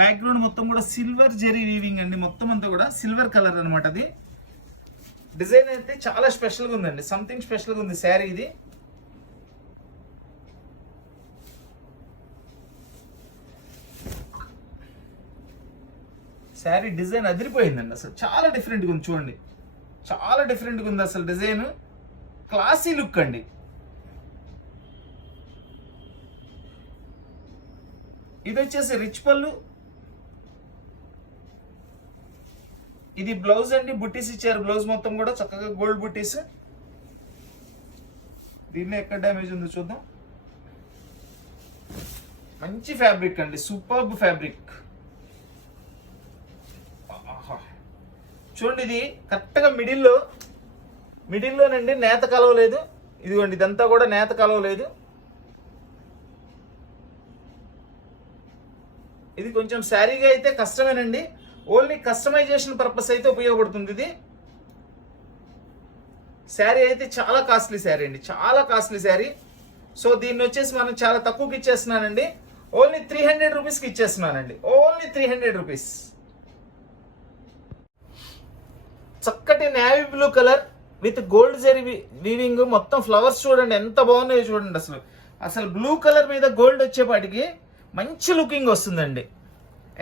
బ్యాక్గ్రౌండ్ మొత్తం కూడా సిల్వర్ జెరీ వీవింగ్ అండి. మొత్తం అంతా కూడా సిల్వర్ కలర్ అనమాట. అది డిజైన్ అయితే చాలా స్పెషల్గా ఉందండి. సంథింగ్ స్పెషల్గా ఉంది శారీ. ఇది శారీ డిజైన్ అదిరిపోయిందండి. అసలు చాలా డిఫరెంట్గా ఉంది. చూడండి, చాలా డిఫరెంట్గా ఉంది అసలు డిజైన్. క్లాసీ లుక్ అండి. ఇది వచ్చేసి రిచ్ పళ్ళు. ఇది బ్లౌజ్ అండి. బుట్టీస్ ఇచ్చారు. బ్లౌజ్ మొత్తం కూడా చక్కగా గోల్డ్ బుట్టీస్. దీనిలో ఎక్కడ డ్యామేజ్ ఉందో చూద్దాం. మంచి ఫ్యాబ్రిక్ అండి, సూపర్బ్ ఫ్యాబ్రిక్. చూడండి, ఇది కరెక్ట్గా మిడిల్లోనండి, నేత కలవలేదు. ఇదిగోండి, ఇదంతా కూడా నేత కలవలేదు. ఇది కొంచెం శారీగా అయితే కష్టమేనండి. ఓన్లీ కస్టమైజేషన్ పర్పస్ అయితే ఉపయోగపడుతుంది. ఇది శారీ అయితే చాలా కాస్ట్లీ శారీ అండి, చాలా కాస్ట్లీ శారీ. సో దీన్ని వచ్చేసి మనం చాలా తక్కువకి ఇచ్చేస్తున్నానండి. ఓన్లీ 300 రూపీస్కి ఇచ్చేస్తున్నానండి. Only 300 rupees. చక్కటి navy blue colour with gold zari weaving. మొత్తం ఫ్లవర్స్ చూడండి ఎంత బాగున్నాయో చూడండి. అసలు బ్లూ కలర్ మీద గోల్డ్ వచ్చేపాటికి మంచి లుకింగ్ వస్తుందండి.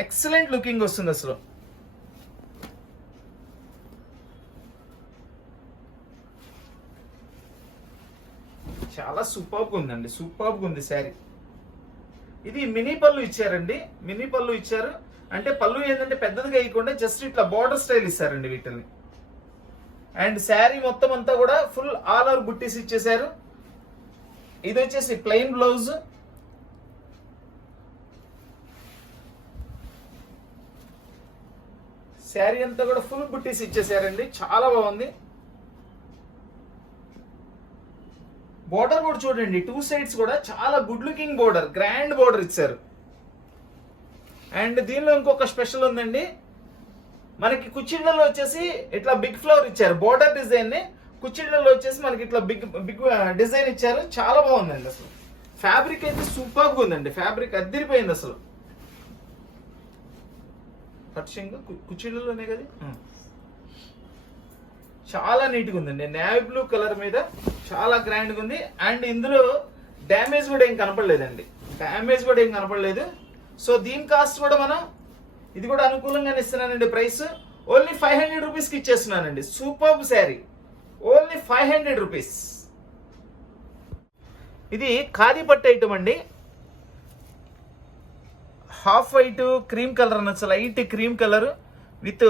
ఎక్సలెంట్ లుకింగ్ వస్తుంది అసలు. చాలా సూపర్గా ఉందండి, సూపర్గా ఉంది శారీ. ఇది మినీ పళ్ళు ఇచ్చారండి. మినీ పళ్ళు ఇచ్చారు అంటే పళ్ళు ఏంటంటే పెద్దదిగా వేయకుండా జస్ట్ ఇట్లా బార్డర్ స్టైల్ ఇస్తారండి వీటిని. అండ్ శారీ మొత్తం అంతా కూడా ఫుల్ ఆల్ ఓవర్ బుట్టీస్ ఇచ్చేసారు. ఇది వచ్చేసి ప్లెయిన్ బ్లౌజ్. శారీ అంతా కూడా ఫుల్ బుట్టీస్ ఇచ్చేసారండి, చాలా బాగుంది. బోర్డర్ కూడా చూడండి, 2 సైడ్స్ కూడా చాలా good looking border, grand border ఇచ్చారు. అండ్ దీనిలో ఇంకొక స్పెషల్ ఉందండి. మనకి కుచ్చిళ్ళలో వచ్చేసి ఇట్లా బిగ్ ఫ్లవర్ ఇచ్చారు. బోర్డర్ డిజైన్ ని కుచ్చిళ్ళలో వచ్చేసి మనకి ఇట్లా బిగ్ డిజైన్ ఇచ్చారు. చాలా బాగుందండి. అసలు ఫ్యాబ్రిక్ అయితే సూపర్ గా ఉందండి. ఫ్యాబ్రిక్ అదిరిపోయింది అసలు. కట్చింగ్ కుచ్చిళ్ళలోనే కదా, చాలా నీట్గా ఉందండి. నేవీ బ్లూ కలర్ మీద చాలా గ్రాండ్ గా ఉంది. అండ్ ఇందులో డ్యామేజ్ కూడా ఏం కనపడలేదండి, డ్యామేజ్ కూడా ఏం కనపడలేదు. సో దీని కాస్ట్ కూడా మనం ఇది కూడా అనుకూలంగానే ఇస్తున్నానండి. ప్రైస్ ఓన్లీ 500 రూపీస్కి ఇచ్చేస్తున్నానండి. Super sari, only 500 rupees. ఇది ఖాదీ పట్టు ఐటమ్ అండి. హాఫ్ వైట్ క్రీమ్ కలర్ అనొచ్చు, light cream colour with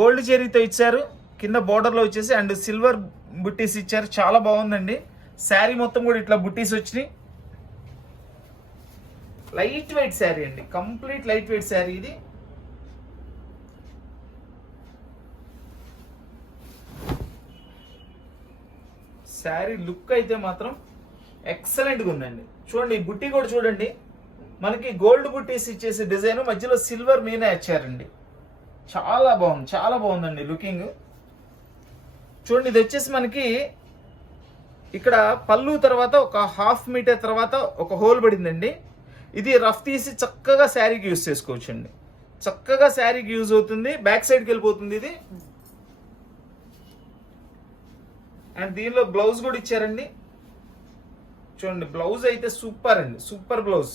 gold జెరీతో ఇచ్చారు. కింద బోర్డర్లో వచ్చేసి అండ్ సిల్వర్ బుట్టీస్ ఇచ్చారు. చాలా బాగుందండి. శారీ మొత్తం కూడా ఇట్లా బుట్టీస్ వచ్చినాయి. లైట్ వెయిట్ శారీ అండి, కంప్లీట్ లైట్ వెయిట్ శారీ. ఇది శారీ లుక్ అయితే మాత్రం ఎక్సలెంట్గా ఉందండి. చూడండి, ఈ బుట్టి కూడా చూడండి, మనకి గోల్డ్ బుట్టీస్ ఇచ్చేసి డిజైన్ మధ్యలో సిల్వర్ మీనా ఇచ్చారండి. చాలా బాగుంది, చాలా బాగుందండి లుకింగ్. చూడండి, ఇది వచ్చేసి మనకి ఇక్కడ పళ్ళు తర్వాత ఒక 1/2 మీటర్ తర్వాత ఒక హోల్ పడిందండి. ఇది రఫ్ తీసి చక్కగా శారీకి యూజ్ చేసుకోవచ్చు అండి. చక్కగా శారీకి యూజ్ అవుతుంది. బ్యాక్ సైడ్కి వెళ్ళిపోతుంది ఇది. అండ్ దీనిలో బ్లౌజ్ కూడా ఇచ్చారండి. చూడండి, బ్లౌజ్ అయితే సూపర్ అండి, super blouse.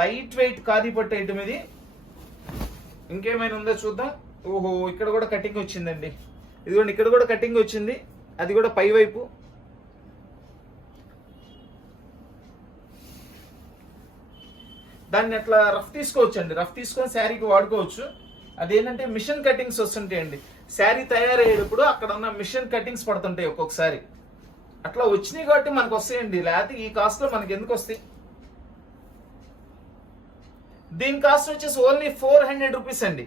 Light weight khadi పట్టు ఐటమ్ ఇది. ఇంకేమైనా ఉందో చూద్దాం. ఓహో, ఇక్కడ కూడా కటింగ్ వచ్చిందండి. ఇదిగోండి, ఇక్కడ కూడా కటింగ్ వచ్చింది, అది కూడా పై వైపు. దాన్ని అట్లా రఫ్ తీసుకోవచ్చు అండి. రఫ్ తీసుకొని శారీకి వాడుకోవచ్చు. అదేంటంటే మిషన్ కటింగ్స్ వస్తుంటాయండి. శారీ తయారయ్యేటప్పుడు అక్కడ ఉన్న మిషన్ కటింగ్స్ పడుతుంటాయి ఒక్కొక్కసారి. అట్లా వచ్చినాయి కాబట్టి మనకు వస్తాయండి, లేకపోతే ఈ కాస్ట్ లో మనకి ఎందుకు వస్తాయి. దీని కాస్ట్ వచ్చేసి ఓన్లీ 400 రూపీస్ అండి.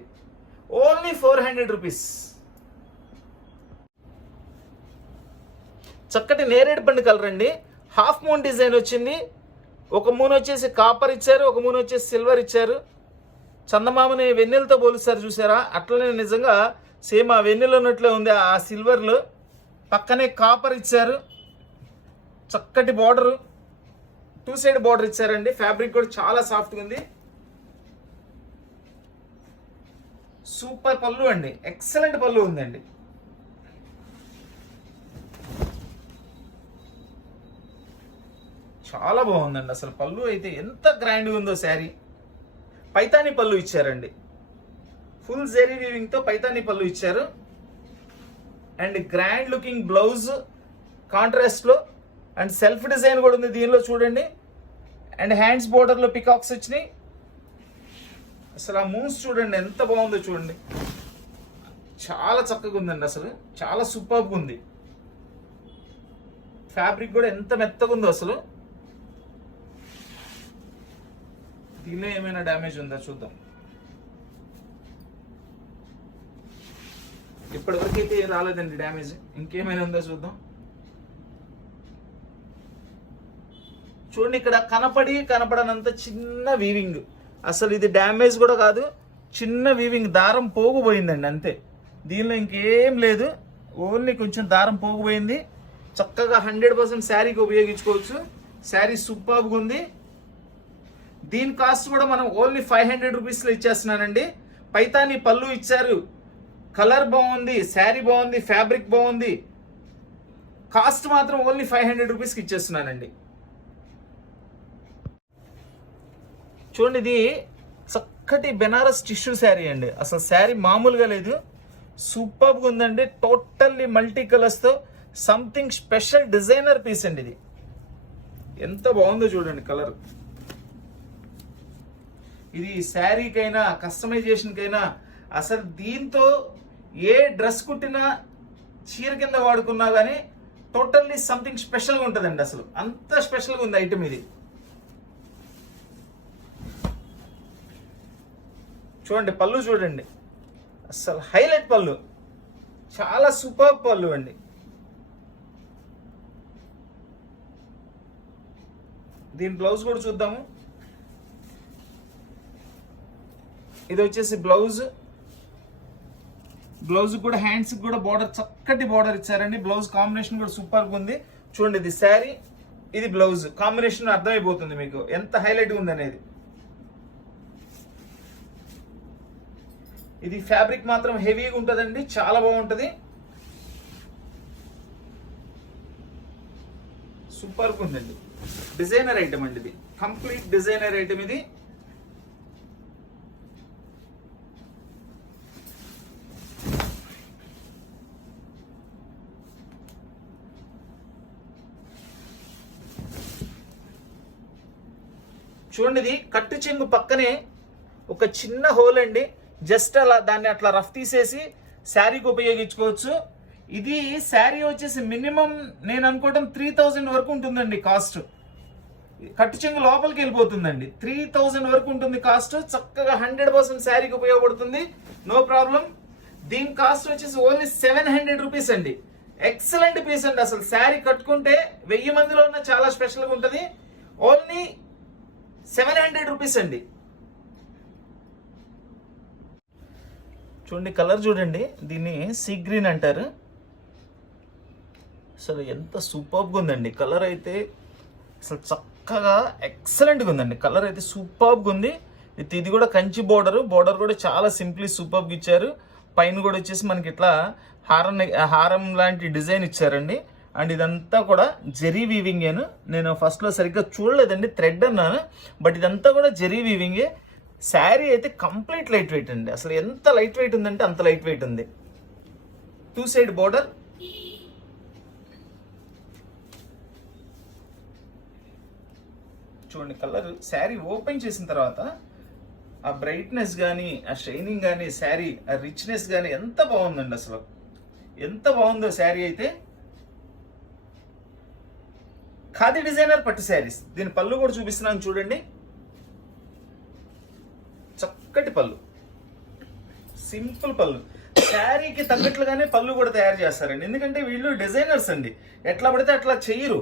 Only 400 rupees. చక్కటి నేరేడు పండు కలర్ అండి. హాఫ్ మూన్ డిజైన్ వచ్చింది. ఒక మూన్ వచ్చేసి కాపర్ ఇచ్చారు, ఒక మూన్ వచ్చేసి సిల్వర్ ఇచ్చారు. చందమామని వెన్నెలతో పోలుస్తారు చూసారా, అట్లనే నిజంగా సేమ్ ఆ వెన్నెల ఉన్నట్లే ఉంది. ఆ సిల్వర్లో పక్కనే కాపర్ ఇచ్చారు. చక్కటి బార్డరు, 2 సైడ్ బార్డర్ ఇచ్చారండి. ఫ్యాబ్రిక్ కూడా చాలా సాఫ్ట్గా ఉంది. సూపర్ పళ్ళు అండి, ఎక్సలెంట్ పళ్ళు ఉందండి. చాలా బాగుందండి అసలు. పళ్ళు అయితే ఎంత గ్రాండ్గా ఉందో శారీ. పైతానీ పళ్ళు ఇచ్చారండి. ఫుల్ జెరీ వీవింగ్తో పైతానీ పళ్ళు ఇచ్చారు. అండ్ గ్రాండ్ లుకింగ్ బ్లౌజ్ కాంట్రాస్ట్లో. అండ్ సెల్ఫ్ డిజైన్ కూడా ఉంది దీనిలో చూడండి. అండ్ హ్యాండ్స్ బోర్డర్లో పికాక్స్ వచ్చినాయి. అసలు ఆ మూవ్స్ చూడండి ఎంత బాగుందో చూడండి. చాలా చక్కగా ఉందండి అసలు, చాలా సూపర్గా ఉంది. ఫ్యాబ్రిక్ కూడా ఎంత మెత్తగా ఉందో అసలు. దీనిలో ఏమైనా డ్యామేజ్ ఉందా చూద్దాం. ఇప్పటివరకు అయితే రాలేదండి డ్యామేజ్. ఇంకేమైనా ఉందో చూద్దాం. చూడండి, ఇక్కడ కనపడనంత చిన్న వీవింగ్. అసలు ఇది డ్యామేజ్ కూడా కాదు, చిన్న వీవింగ్. దారం పోగుపోయిందండి అంతే. దీనిలో ఇంకేం లేదు, ఓన్లీ కొంచెం దారం పోగుపోయింది. చక్కగా 100% శారీకి ఉపయోగించుకోవచ్చు. శారీ సూపర్గా ఉంది. దీని కాస్ట్ కూడా మనం ఓన్లీ 500 రూపీస్లో ఇచ్చేస్తున్నానండి. పైతానీ పళ్ళు ఇచ్చారు. కలర్ బాగుంది, శారీ బాగుంది, ఫ్యాబ్రిక్ బాగుంది. కాస్ట్ మాత్రం ఓన్లీ 500 రూపీస్కి ఇచ్చేస్తున్నానండి. చూడండి, ఇది చక్కటి బెనారస్ టిష్యూ శారీ అండి. అసలు శారీ మామూలుగా లేదు, సూపర్గా ఉందండి. టోటల్లీ మల్టీ కలర్స్తో సంథింగ్ స్పెషల్ డిజైనర్ పీస్ అండి. ఇది ఎంత బాగుందో చూడండి కలర్. ఇది శారీకైనా కస్టమైజేషన్కైనా అసలు దీంతో ఏ డ్రెస్ కుట్టినా చీర కింద వాడుకున్నా కానీ టోటల్లీ సంథింగ్ స్పెషల్గా ఉంటుందండి. అసలు అంత స్పెషల్గా ఉంది ఐటమ్ ఇది. చూడండి, పళ్ళు చూడండి, అసలు హైలైట్ పళ్ళు, చాలా సూపర్ పళ్ళు అండి. దీని బ్లౌజ్ కూడా చూద్దాము. ఇది వచ్చేసి బ్లౌజ్ కూడా హ్యాండ్స్ కూడా బార్డర్, చక్కటి బార్డర్ ఇచ్చారండి. బ్లౌజ్ కాంబినేషన్ కూడా సూపర్గా ఉంది. చూడండి, ఇది శారీ, ఇది బ్లౌజ్ కాంబినేషన్ అర్థమైపోతుంది మీకు ఎంత హైలైట్ ఉంది అనేది. ఇది ఫ్యాబ్రిక్ మాత్రం హెవీగా ఉంటుందండి, చాలా బాగుంటుంది. సూపర్గా ఉందండి. డిజైనర్ ఐటమ్ అండి, ఇది కంప్లీట్ డిజైనర్ ఐటమ్. ఇది చూడండి, ఇది కట్టు చెంగు పక్కనే ఒక చిన్న హోల్ అండి. జస్ట్ అలా దాన్ని అట్లా రఫ్ తీసేసి శారీకి ఉపయోగించుకోవచ్చు. ఇది శారీ వచ్చేసి మినిమం నేను అనుకోవడం 3000 వరకు ఉంటుందండి కాస్ట్. కట్టు చెంగు లోపలికి వెళ్ళిపోతుందండి. 3000 వరకు ఉంటుంది కాస్ట్. చక్కగా 100% శారీకి ఉపయోగపడుతుంది, నో ప్రాబ్లం. దీని కాస్ట్ వచ్చేసి ఓన్లీ 700 రూపీస్ అండి. ఎక్సలెంట్ పీస్ అండి. అసలు శారీ కట్టుకుంటే 1000 మందిలో ఉన్న చాలా స్పెషల్గా ఉంటుంది. ఓన్లీ 700 రూపీస్ అండి. చూడండి కలర్ చూడండి, దీన్ని సీ గ్రీన్ అంటారు. అసలు ఎంత సూపర్గా ఉందండి కలర్ అయితే, అసలు చక్కగా ఎక్సలెంట్గా ఉందండి. కలర్ అయితే సూపర్గా ఉంది. ఇది కూడా కంచి బోర్డర్ కూడా చాలా సింప్లీ సూపర్గా ఇచ్చారు. పైన కూడా వచ్చేసి మనకి ఇట్లా హారం లాంటి డిజైన్ ఇచ్చారండి. అండ్ ఇదంతా కూడా జెరీ వీవింగేను. నేను ఫస్ట్లో సరిగ్గా చూడలేదండి, థ్రెడ్ అన్నాను, బట్ ఇదంతా కూడా జెరీ వీవింగే. శారీ అయితే కంప్లీట్ లైట్ వెయిట్ అండి. అసలు ఎంత లైట్ వెయిట్ ఉందంటే అంత లైట్ వెయిట్ ఉంది. 2 సైడ్ బోర్డర్. చూడండి కలర్, శారీ ఓపెన్ చేసిన తర్వాత ఆ బ్రైట్నెస్ కానీ, ఆ షైనింగ్ కానీ, శారీ ఆ రిచ్నెస్ కానీ ఎంత బాగుందండి. అసలు ఎంత బాగుందో శారీ అయితే. ఖాదీ డిజైనర్ పట్టు శారీస్. దీని పళ్ళు కూడా చూపిస్తున్నాను చూడండి. చక్కటి పళ్ళు, సింపుల్ పళ్ళు. శారీకి తగ్గట్లుగానే పళ్ళు కూడా తయారు చేస్తారండి. ఎందుకంటే వీళ్ళు డిజైనర్స్ అండి, ఎట్లా పడితే అట్లా చేయరు.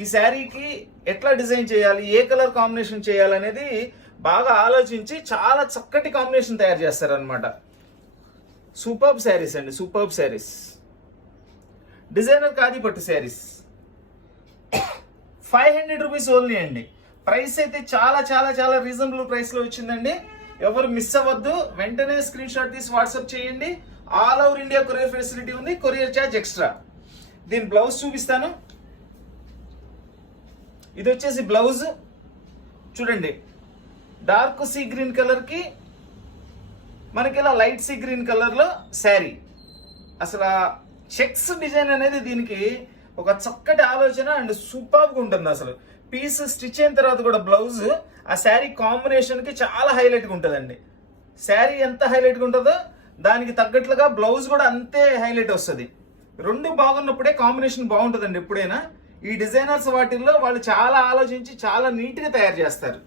ఈ శారీకి ఎట్లా డిజైన్ చేయాలి, ఏ కలర్ కాంబినేషన్ చేయాలనేది బాగా ఆలోచించి చాలా చక్కటి కాంబినేషన్ తయారు చేస్తారనమాట. సూపర్బ్ శారీస్ అండి, సూపర్బ్ శారీస్. డిజైనర్ ఖాదీ పట్టు శారీస్ 500 రూపీస్ ఓన్లీ అండి. ప్రైస్ అయితే చాలా చాలా చాలా రీజనబుల్ ప్రైస్లో వచ్చిందండి. ఎవరు మిస్ అవ్వద్దు, వెంటనే స్క్రీన్ షాట్ తీసి వాట్సాప్ చేయండి. All over India courier facility ఉంది, కొరియర్ ఛార్జ్ ఎక్స్ట్రా. దీని బ్లౌజ్ చూపిస్తాను. ఇది వచ్చేసి బ్లౌజ్ చూడండి, డార్క్ సీ గ్రీన్ కలర్కి మనకి ఇలా లైట్ సీ గ్రీన్ కలర్లో శారీ. అసలు చెక్స్ డిజైన్ అనేది దీనికి ఒక చక్కటి ఆలోచన అండ్ సూపర్గా ఉంటుంది. అసలు పీస్ స్టిచ్ అయిన తర్వాత కూడా బ్లౌజ్ ఆ శారీ కాంబినేషన్కి చాలా హైలైట్గా ఉంటుందండి. శారీ ఎంత హైలైట్గా ఉంటుందో దానికి తగ్గట్లుగా బ్లౌజ్ కూడా అంతే హైలైట్ వస్తుంది. రెండు బాగున్నప్పుడే కాంబినేషన్ బాగుంటుందండి. ఎప్పుడైనా ఈ డిజైనర్స్ వాటిల్లో వాళ్ళు చాలా ఆలోచించి చాలా నీట్గా తయారు చేస్తారు.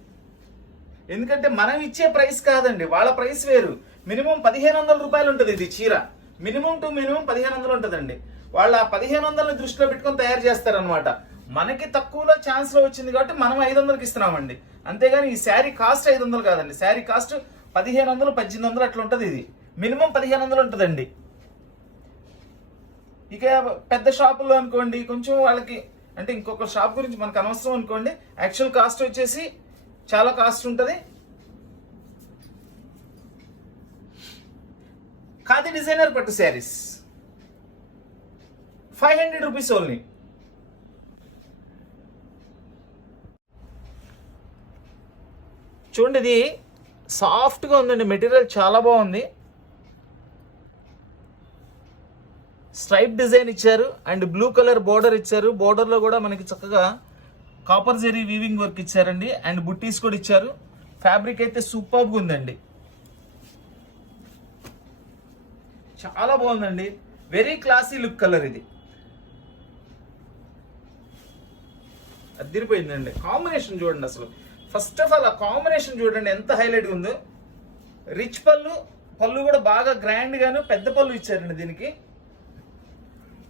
ఎందుకంటే మనం ఇచ్చే ప్రైస్ కాదండి, వాళ్ళ ప్రైస్ వేరు. మినిమం 1500 రూపాయలు ఉంటుంది ఇది చీర. మినిమం టు మినిమం 1500 ఉంటుందండి. వాళ్ళు ఆ 1500ని దృష్టిలో పెట్టుకొని తయారు చేస్తారనమాట. మనకి తక్కువలో ఛాన్స్లో వచ్చింది కాబట్టి మనం 500కి ఇస్తున్నామండి. అంతేగాని ఈ శారీ కాస్ట్ 500 కాదండి. శారీ కాస్ట్ 1500, 1800 అట్లా ఉంటుంది. ఇది మినిమం 1500 ఉంటుందండి. ఇక పెద్ద షాపుల్లో అనుకోండి, కొంచెం వాళ్ళకి అంటే ఇంకొక షాప్ గురించి మనకు అనవసరం అనుకోండి, యాక్చువల్ కాస్ట్ వచ్చేసి చాలా కాస్ట్ ఉంటుంది. ఖాదీ డిజైనర్ పట్టు శారీస్ 500 రూపీస్ ఓన్లీ. చూడండి, ఇది సాఫ్ట్గా ఉందండి, మెటీరియల్ చాలా బాగుంది. స్ట్రైప్ డిజైన్ ఇచ్చారు అండ్ బ్లూ కలర్ బోర్డర్ ఇచ్చారు. బోర్డర్లో కూడా మనకి చక్కగా కాపర్ జెరీ వీవింగ్ వర్క్ ఇచ్చారండి అండ్ బుట్టీస్ కూడా ఇచ్చారు. ఫ్యాబ్రిక్ అయితే సూపర్గా ఉందండి, చాలా బాగుందండి. వెరీ క్లాసీ లుక్ కలర్ ఇది. అదిరిపోయిందండి. కాంబినేషన్ చూడండి, అసలు ఫస్ట్ ఆఫ్ ఆల్ ఆ కాంబినేషన్ చూడండి ఎంత హైలైట్గా ఉందో. రిచ్ పళ్ళు కూడా బాగా గ్రాండ్గాను పెద్ద పళ్ళు ఇచ్చారండి దీనికి.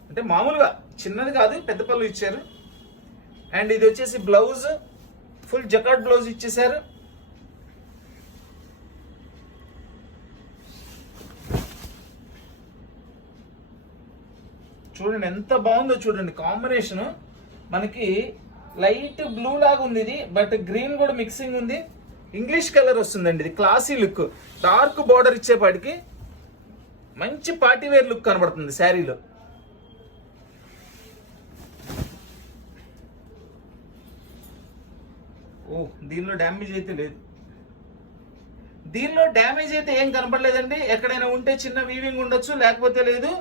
అంటే మామూలుగా చిన్నది కాదు, పెద్ద పళ్ళు ఇచ్చారు. అండ్ ఇది వచ్చేసి బ్లౌజ్, ఫుల్ జకాట్ బ్లౌజ్ ఇచ్చేసారు. చూడండి ఎంత బాగుందో చూడండి కాంబినేషన్. మనకి లైట్ బ్లూ లాగా ఉంది ఇది, బట్ గ్రీన్ కూడా మిక్సింగ్ ఉంది. ఇంగ్లీష్ కలర్ వస్తుందండి. ఇది క్లాసీ లుక్, డార్క్ బార్డర్ ఇచ్చేపాటికి మంచి పార్టీ వేర్ లుక్ కనబడుతుంది శారీలో. ఓ, దీనిలో డ్యామేజ్ అయితే లేదు. దీనిలో డ్యామేజ్ అయితే ఏం కనపడలేదండి. ఎక్కడైనా ఉంటే చిన్న వీవింగ్ ఉండొచ్చు, లేకపోతే లేదు.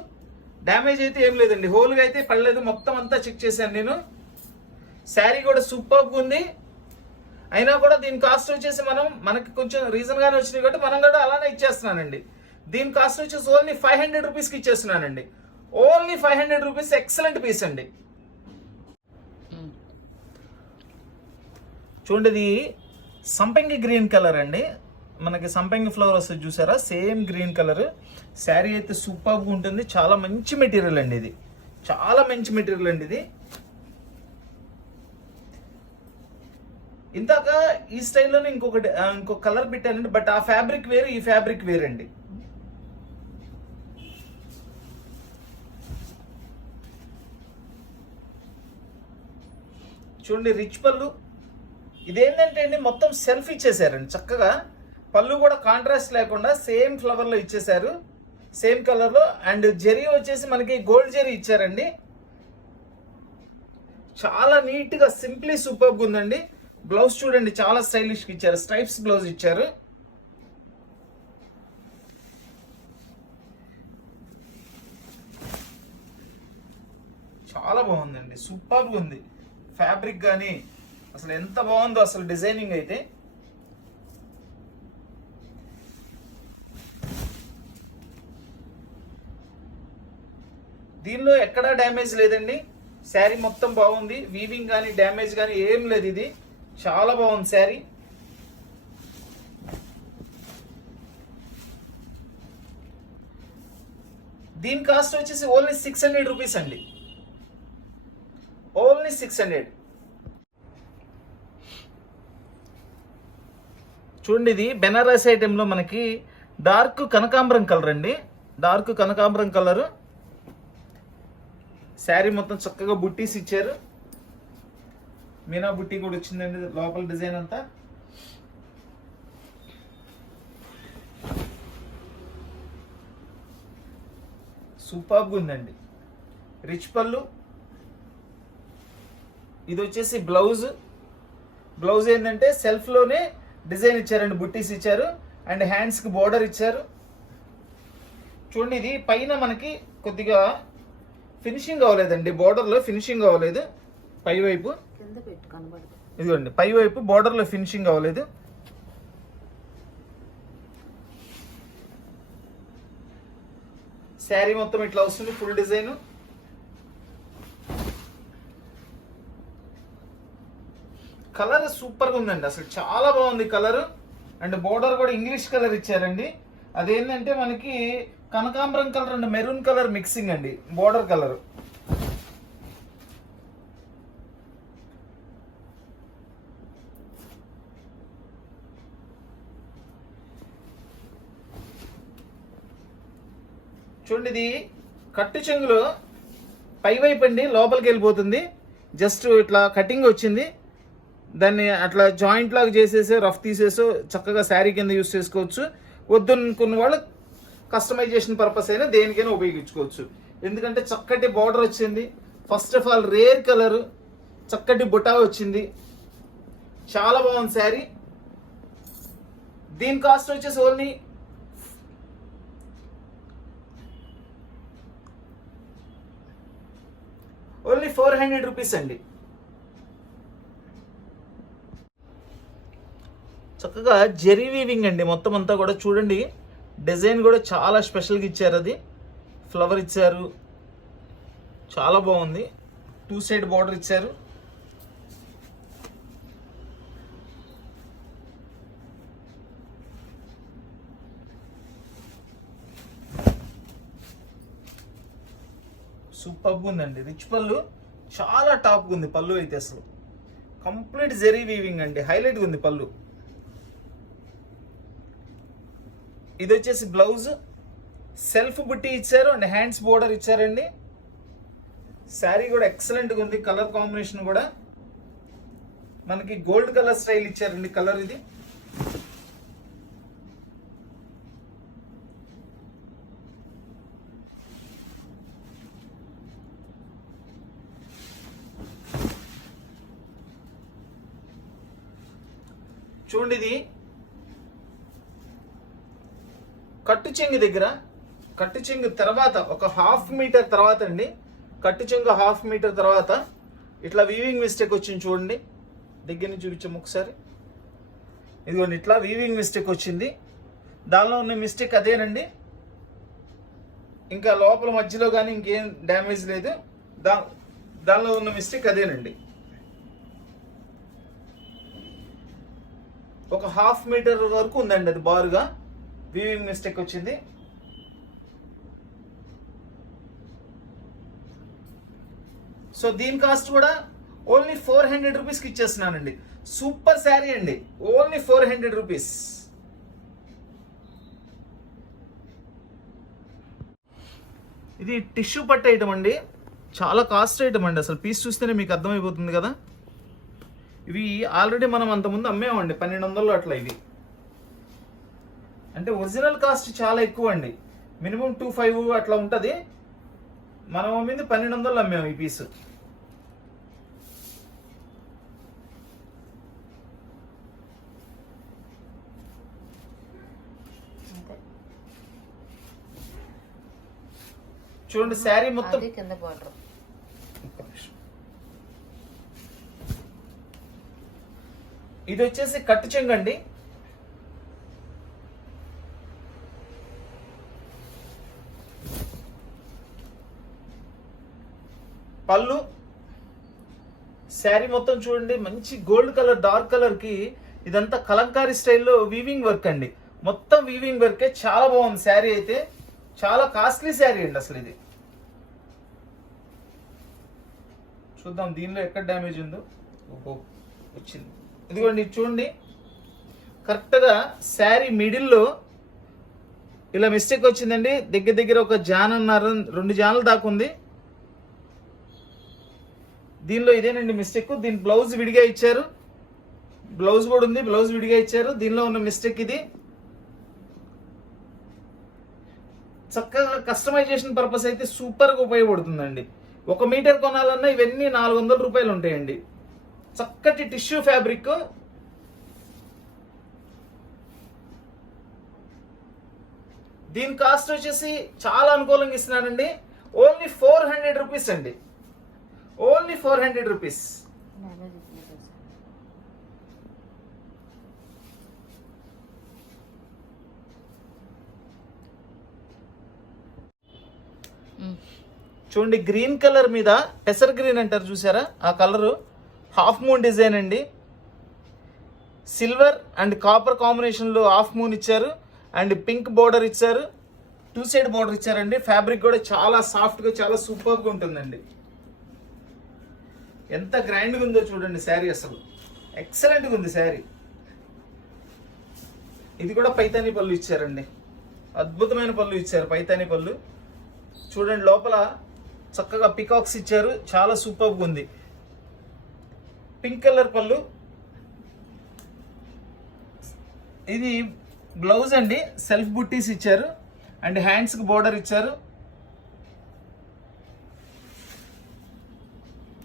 డ్యామేజ్ అయితే ఏం లేదండి, హోల్గా అయితే పడలేదు. మొత్తం అంతా చెక్ చేశాను నేను. శారీ కూడా సూపర్గా ఉంది. అయినా కూడా దీని కాస్ట్ వచ్చేసి మనకి కొంచెం రీజన్గానే వచ్చినాయి కాబట్టి మనం కూడా అలానే ఇచ్చేస్తున్నానండి. దీని కాస్ట్ వచ్చేసి ఓన్లీ 500 రూపీస్కి ఇచ్చేస్తున్నానండి. Only 500 rupees. ఎక్సలెంట్ పీస్ అండి. చూడండి, ఇది సంపంగి గ్రీన్ కలర్ అండి. మనకి సంపంగి ఫ్లవర్ వస్తుంది చూసారా, సేమ్ గ్రీన్ కలర్. శారీ అయితే సూపర్గా ఉంటుంది. చాలా మంచి మెటీరియల్ అండి ఇది, చాలా మంచి మెటీరియల్ అండి ఇది. ఇందాక ఈ స్టైల్లోనే ఇంకొక కలర్ పెట్టానండి, బట్ ఆ ఫ్యాబ్రిక్ వేరు, ఈ ఫ్యాబ్రిక్ వేరండి. చూడండి రిచ్ పళ్ళు. ఇదేంటంటే అండి మొత్తం సెల్ఫ్ ఇచ్చేసారండి చక్కగా. పళ్ళు కూడా కాంట్రాస్ట్ లేకుండా సేమ్ ఫ్లవర్లో ఇచ్చేసారు, సేమ్ కలర్లో. అండ్ జెరీ వచ్చేసి మనకి గోల్డ్ జెరీ ఇచ్చారండి. చాలా నీట్గా సింప్లీ సూపర్గా ఉందండి. బ్లౌజ్ చూడండి చాలా స్టైలిష్గా ఇచ్చారు, స్ట్రైప్స్ బ్లౌజ్ ఇచ్చారు. చాలా బాగుందండి, సూపర్గా ఉంది. ఫ్యాబ్రిక్ కానీ అసలు ఎంత బాగుందో అసలు డిజైనింగ్ అయితే. దీనిలో ఎక్కడా డ్యామేజ్ లేదండి, శారీ మొత్తం బాగుంది. వీవింగ్ కానీ డ్యామేజ్ కానీ ఏం లేదు, ఇది చాలా బాగుంది శారీ. దీని కాస్ట్ వచ్చేసి ఓన్లీ 600 రూపీస్ అండి, ఓన్లీ 600. చూడండి ఇది బెనారస్ ఐటెంలో మనకి డార్క్ కనకాంబరం కలర్ అండి, డార్క్ కనకాంబరం కలరు. శారీ మొత్తం చక్కగా బుట్టీస్ ఇచ్చారు, మీనా బుట్టి కూడా వచ్చిందండి లోపల డిజైన్ అంతా. సూపర్గా ఉందండి. రిచ్ పళ్ళు. ఇది వచ్చేసి బ్లౌజ్. బ్లౌజ్ ఏంటంటే సెల్ఫ్లోనే డిజైన్ ఇచ్చారండి, బుట్టీస్ ఇచ్చారు. అండ్ హ్యాండ్స్కి బోర్డర్ ఇచ్చారు. చూడండి ఇది పైన మనకి కొద్దిగా ఫినిషింగ్ అవ్వలేదండి, బోర్డర్లో ఫినిషింగ్ అవ్వలేదు పై వైపు. ఇదిగోండి పై వైపు బోర్డర్లో ఫినిషింగ్ అవ్వలేదు. శారీ మొత్తం ఇట్లా వస్తుంది ఫుల్ డిజైన్. కలర్ సూపర్గా ఉందండి, అసలు చాలా బాగుంది కలర్. అండ్ బోర్డర్ కూడా ఇంగ్లీష్ కలర్ ఇచ్చారండి. అదేంటంటే మనకి కనకాంబరం colour and maroon colour mixing అండి బోర్డర్ కలర్. చూడండి ఇది కట్టు చెంగులో పై వైపు అండి, లోపలికి వెళ్ళిపోతుంది. జస్ట్ ఇట్లా కటింగ్ వచ్చింది, దాన్ని అట్లా జాయింట్ లాగా చేసేసో రఫ్ తీసేసో చక్కగా శారీ కింద యూస్ చేసుకోవచ్చు. వద్దనుకున్న వాళ్ళు కస్టమైజేషన్ పర్పస్ అయినా దేనికైనా ఉపయోగించుకోవచ్చు. ఎందుకంటే చక్కటి బార్డర్ వచ్చింది. First of all rare colour, చక్కటి బుటా వచ్చింది, చాలా బాగుంది శారీ. దీని కాస్ట్ వచ్చేసి ఓన్లీ 400 రూపీస్ అండి. చక్కగా జెరీ వీవింగ్ అండి మొత్తం అంతా కూడా. చూడండి డిజైన్ కూడా చాలా స్పెషల్గా ఇచ్చారు, అది ఫ్లవర్ ఇచ్చారు, చాలా బాగుంది. 2 సైడ్ బార్డర్ ఇచ్చారు. సూపర్గా ఉందండి. రిచ్ పళ్ళు, చాలా టాప్గా ఉంది పళ్ళు అయితే. అసలు కంప్లీట్ జెరీ వీవింగ్ అండి, హైలైట్గా ఉంది పళ్ళు. ఇది వచ్చేసి బ్లౌజ్, సెల్ఫ్ బుట్టి ఇచ్చారు అండ్ హ్యాండ్స్ బోర్డర్ ఇచ్చారండి. శారీ కూడా ఎక్సలెంట్గా ఉంది, కలర్ కాంబినేషన్ కూడా మనకి గోల్డ్ కలర్ స్టైల్ ఇచ్చారండి కలర్ ఇది. చూడండి ఇది కట్టు చెంగు దగ్గర, కట్టు చెంగు తర్వాత ఒక 1/2 మీటర్ తర్వాత అండి, కట్టు చెంగు 1/2 మీటర్ తర్వాత ఇట్లా వీవింగ్ మిస్టేక్ వచ్చింది. చూడండి దగ్గర నుంచి చూపించాము ఒకసారి. ఇదిగోండి ఇట్లా వీవింగ్ మిస్టేక్ వచ్చింది. దానిలో ఉన్న మిస్టేక్ అదేనండి, ఇంకా లోపల మధ్యలో కానీ ఇంకేం డ్యామేజ్ లేదు. దానిలో ఉన్న మిస్టేక్ అదేనండి. ఒక 1/2 మీటర్ వరకు ఉందండి అది బారుగా, వీవింగ్ మిస్టేక్ వచ్చింది. సో దీని కాస్ట్ కూడా ఓన్లీ 400 రూపీస్కి ఇచ్చేస్తున్నానండి. సూపర్ శారీ అండి, ఓన్లీ 400 రూపీస్. ఇది టిష్యూ పట్టు ఐటమ్ అండి, చాలా కాస్ట్ ఐటమ్ అండి. అసలు పీస్ చూస్తేనే మీకు అర్థమైపోతుంది కదా. ఇవి ఆల్రెడీ మనం అంతకుముందు అమ్మేమండి 1200 అట్లా. ఇవి అంటే ఒరిజినల్ కాస్ట్ చాలా ఎక్కువ అండి, మినిమం 25 అట్లా ఉంటుంది. మనం అమ్మింది 1200 అమ్మాము ఈ పీసు. చూడండి శారీ మొత్తం కింద బార్డర్. ఇది వచ్చేసి కట్టు చెంగు అండి. పళ్ళు శారీ మొత్తం చూడండి, మంచి గోల్డ్ కలర్, డార్క్ కలర్ కి ఇదంతా కలంకారీ స్టైల్లో వీవింగ్ వర్క్ అండి. మొత్తం వీవింగ్ వర్కే, చాలా బాగుంది శారీ అయితే. చాలా కాస్ట్లీ శారీ అండి అసలు ఇది. చూద్దాం దీనిలో ఎక్కడ డ్యామేజ్ ఉందో. ఓహో వచ్చింది, ఇదిగోండి చూడండి. కరెక్ట్గా శారీ మిడిల్లో ఇలా మిస్టేక్ వచ్చిందండి. దగ్గర దగ్గర ఒక జానన్నర 2 జానలు దాకా ఉంది దీనిలో. ఇదేనండి మిస్టేక్. దీని బ్లౌజ్ విడిగా ఇచ్చారు, బ్లౌజ్ కూడా ఉంది, బ్లౌజ్ విడిగా ఇచ్చారు. దీనిలో ఉన్న మిస్టేక్ ఇది. చక్కగా కస్టమైజేషన్ పర్పస్ అయితే సూపర్గా ఉపయోగపడుతుందండి. 1 మీటర్ కొనాలన్నా ఇవన్నీ 400 రూపాయలు ఉంటాయండి. చక్కటి టిష్యూ ఫ్యాబ్రిక్. దీని కాస్ట్ వచ్చేసి చాలా అనుకూలంగా ఇస్తున్నానండి, ఓన్లీ 400 రూపీస్ అండి, ఓన్లీ 400 రూపీస్. చూడండి గ్రీన్ కలర్ మీద పెసర్ గ్రీన్ అంటారు చూసారా, ఆ కలరు హాఫ్ మూన్ డిజైన్ అండి. సిల్వర్ అండ్ కాపర్ కాంబినేషన్లో హాఫ్ మూన్ ఇచ్చారు అండ్ పింక్ బోర్డర్ ఇచ్చారు, 2 సైడ్ బోర్డర్ ఇచ్చారండి. ఫ్యాబ్రిక్ కూడా చాలా సాఫ్ట్గా, చాలా సూపర్గా ఉంటుందండి. ఎంత గ్రాండ్గా ఉందో చూడండి శారీ, అసలు ఎక్సలెంట్గా ఉంది శారీ. ఇది కూడా పైతానీ పళ్ళు ఇచ్చారండి, అద్భుతమైన పళ్ళు ఇచ్చారు, పైతానీ పళ్ళు. చూడండి లోపల చక్కగా పికాక్స్ ఇచ్చారు, చాలా సూపర్గా ఉంది. పింక్ కలర్ పళ్ళు. ఇది బ్లౌజ్ అండి, సెల్ఫ్ బుట్టీస్ ఇచ్చారు అండ్ హ్యాండ్స్కి బోర్డర్ ఇచ్చారు.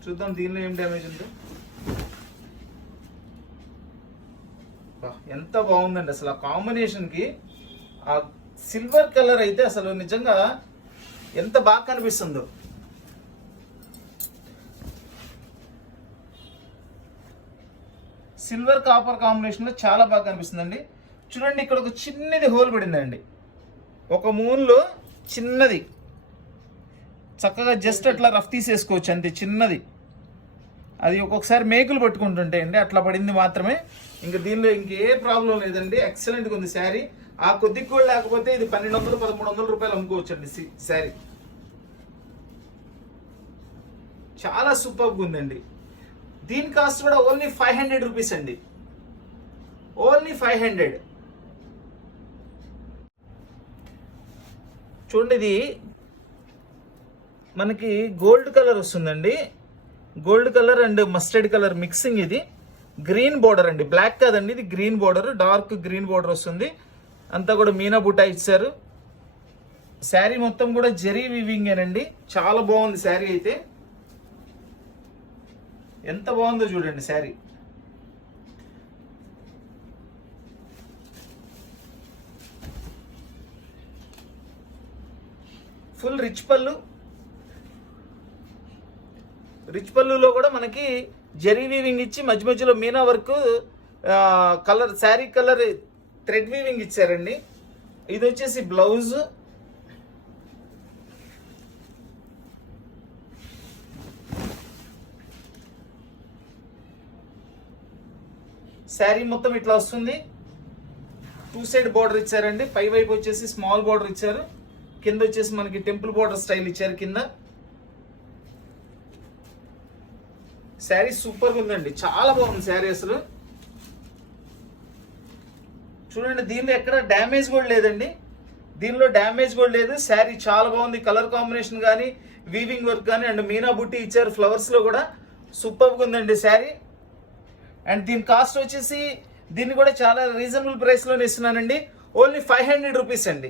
చూద్దాం దీనిలో ఏం డ్యామేజ్ ఉందో. ఎంత బాగుందండి అసలు ఆ కాంబినేషన్కి. ఆ సిల్వర్ కలర్ అయితే అసలు నిజంగా ఎంత బాగా కనిపిస్తుందో. సిల్వర్ కాపర్ కాంబినేషన్లో చాలా బాగా కనిపిస్తుందండి. చూడండి ఇక్కడ ఒక చిన్నది హోల్ పడిందండి, ఒక మూన్లో చిన్నది. చక్కగా జస్ట్ అట్లా రఫ్ తీసేసుకోవచ్చు అంతే, చిన్నది. అది ఒక్కొక్కసారి మేకులు పట్టుకుంటుంటాయండి, అట్లా పడింది మాత్రమే. ఇంకా దీనిలో ఇంకే ప్రాబ్లం లేదండి, ఎక్సలెంట్గా ఉంది శారీ. ఆ కొద్దిగా కూడా లేకపోతే ఇది 1200-1300 రూపాయలు అమ్ముకోవచ్చు అండి శారీ. చాలా సూపర్గా ఉందండి. దీని కాస్ట్ కూడా ఓన్లీ 500 రూపీస్ అండి, ఓన్లీ 500. చూడండి ఇది మనకి గోల్డ్ కలర్ వస్తుందండి, gold colour and mustard colour mixing. ఇది గ్రీన్ బోర్డర్ అండి, బ్లాక్ కాదండి, ఇది green border, dark green border వస్తుంది. అంతా కూడా మీనా బుటా ఇచ్చారు. శారీ మొత్తం కూడా జరీ వీవింగేనండి, చాలా బాగుంది శారీ అయితే. ఎంత బాగుందో చూడండి శారీ. ఫుల్ రిచ్ పళ్ళు. రిచ్ పళ్ళులో కూడా మనకి జరీ వీవింగ్ ఇచ్చి మధ్య మధ్యలో Meena work, colour sari colour thread weaving ఇచ్చారండి. ఇది వచ్చేసి బ్లౌజ్. శారీ మొత్తం ఇట్లా వస్తుంది, 2 సైడ్ బోర్డర్ ఇచ్చారండి. పై వైపు వచ్చేసి స్మాల్ బోర్డర్ ఇచ్చారు, కింద వచ్చేసి మనకి టెంపుల్ బోర్డర్ స్టైల్ ఇచ్చారు కింద. శారీ సూపర్గా ఉందండి, చాలా బాగుంది శారీ అసలు. చూడండి దీనిలో ఎక్కడ డ్యామేజ్ కూడా లేదండి, దీనిలో డ్యామేజ్ కూడా లేదు. శారీ చాలా బాగుంది, కలర్ కాంబినేషన్ కానీ వీవింగ్ వర్క్ కానీ అండ్ మీనా బుట్టి ఇచ్చారు ఫ్లవర్స్లో కూడా, సూపర్గా ఉందండి శారీ. అండ్ దీని కాస్ట్ వచ్చేసి దీన్ని కూడా చాలా రీజనబుల్ ప్రైస్లోనే ఇస్తున్నానండి. ఓన్లీ 500 రూపీస్ అండి,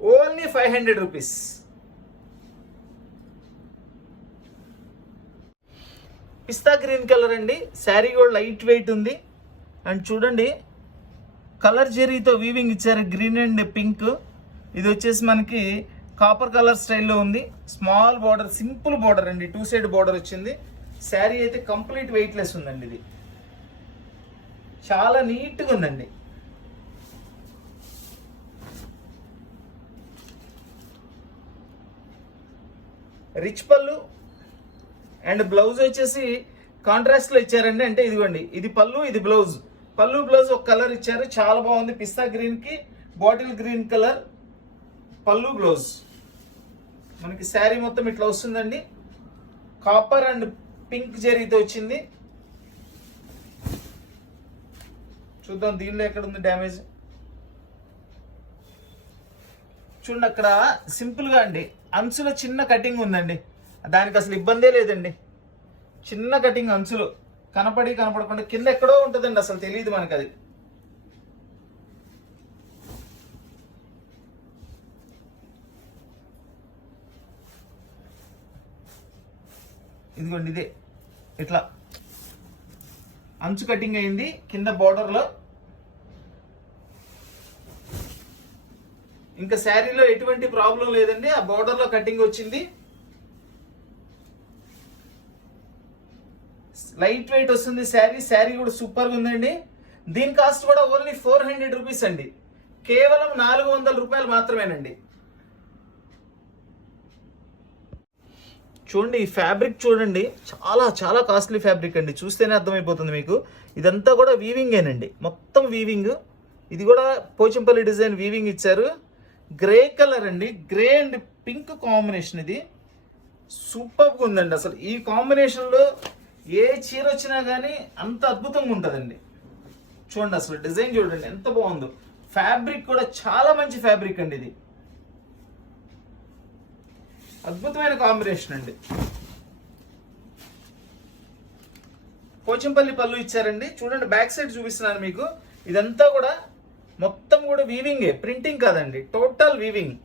ఓన్లీ 500 రూపీస్. పిస్తా గ్రీన్ కలర్ అండి, శారీ కూడా లైట్ వెయిట్ ఉంది. అండ్ చూడండి కలర్ జెరీతో వీవింగ్ ఇచ్చారు, గ్రీన్ అండ్ పింక్. ఇది వచ్చేసి మనకి కాపర్ కలర్ స్టైల్లో ఉంది. స్మాల్ బార్డర్, సింపుల్ బార్డర్ అండి, 2 సైడ్ బార్డర్ వచ్చింది. శారీ అయితే కంప్లీట్ వెయిట్లెస్ ఉందండి, ఇది చాలా నీట్గా ఉందండి. రిచ్ పళ్ళు అండ్ బ్లౌజ్ వచ్చేసి కాంట్రాస్ట్ లో ఇచ్చారండి. అంటే ఇదిగోండి, ఇది పళ్ళు, ఇది బ్లౌజ్. పళ్ళు బ్లౌజ్ ఒక కలర్ ఇచ్చారు, చాలా బాగుంది. పిస్తా గ్రీన్ కి బాటిల్ గ్రీన్ కలర్ పళ్ళు బ్లౌజ్. మనకి శారీ మొత్తం ఇట్లా వస్తుందండి, కాపర్ అండ్ పింక్ జరీతో వచ్చింది. చూద్దాం దీనిలో ఎక్కడ ఉంది డ్యామేజ్. చూడండి అక్కడ సింపుల్ గా అండి అంచులో చిన్న కటింగ్ ఉందండి, దానికి అసలు ఇబ్బందే లేదండి. చిన్న కటింగ్ అంచులు కనపడకుండా కింద ఎక్కడో ఉంటుందండి, అసలు తెలియదు మనకి అది. ఇదిగోండి ఇదే ఇట్లా అంచు కటింగ్ అయింది కింద బోర్డర్ లో. ఇంకా శారీలో ఎటువంటి ప్రాబ్లం లేదండి, ఆ బోర్డర్ లో కటింగ్ వచ్చింది. లైట్ వెయిట్ వస్తుంది శారీ, శారీ కూడా సూపర్ గా ఉందండి. దీని కాస్ట్ కూడా ఓన్లీ 400 రూపీస్ అండి, కేవలం 400 రూపాయలు మాత్రమేనండి. చూడండి ఈ ఫ్యాబ్రిక్ చూడండి, చాలా చాలా కాస్ట్లీ ఫ్యాబ్రిక్ అండి, చూస్తేనే అర్థమైపోతుంది మీకు. ఇదంతా కూడా వీవింగేనండి, మొత్తం వీవింగ్. ఇది కూడా పోచంపల్లి డిజైన్ వీవింగ్ ఇచ్చారు. గ్రే కలర్ అండి, గ్రే అండ్ పింక్ కాంబినేషన్. ఇది సూపర్గా ఉందండి, అసలు ఈ కాంబినేషన్లో ఏ చీర వచ్చినా కానీ అంత అద్భుతంగా ఉంటుందండి. చూడండి అసలు డిజైన్ చూడండి ఎంత బాగుందో. ఫ్యాబ్రిక్ కూడా చాలా మంచి ఫ్యాబ్రిక్ అండి, ఇది అద్భుతమైన కాంబినేషన్ అండి. పోచంపల్లి పళ్ళు ఇచ్చారండి. చూడండి బ్యాక్ సైడ్ చూపిస్తున్నాను మీకు. ఇదంతా కూడా మొత్తం కూడా వీవింగే, ప్రింటింగ్ కాదండి, టోటల్ వీవింగ్.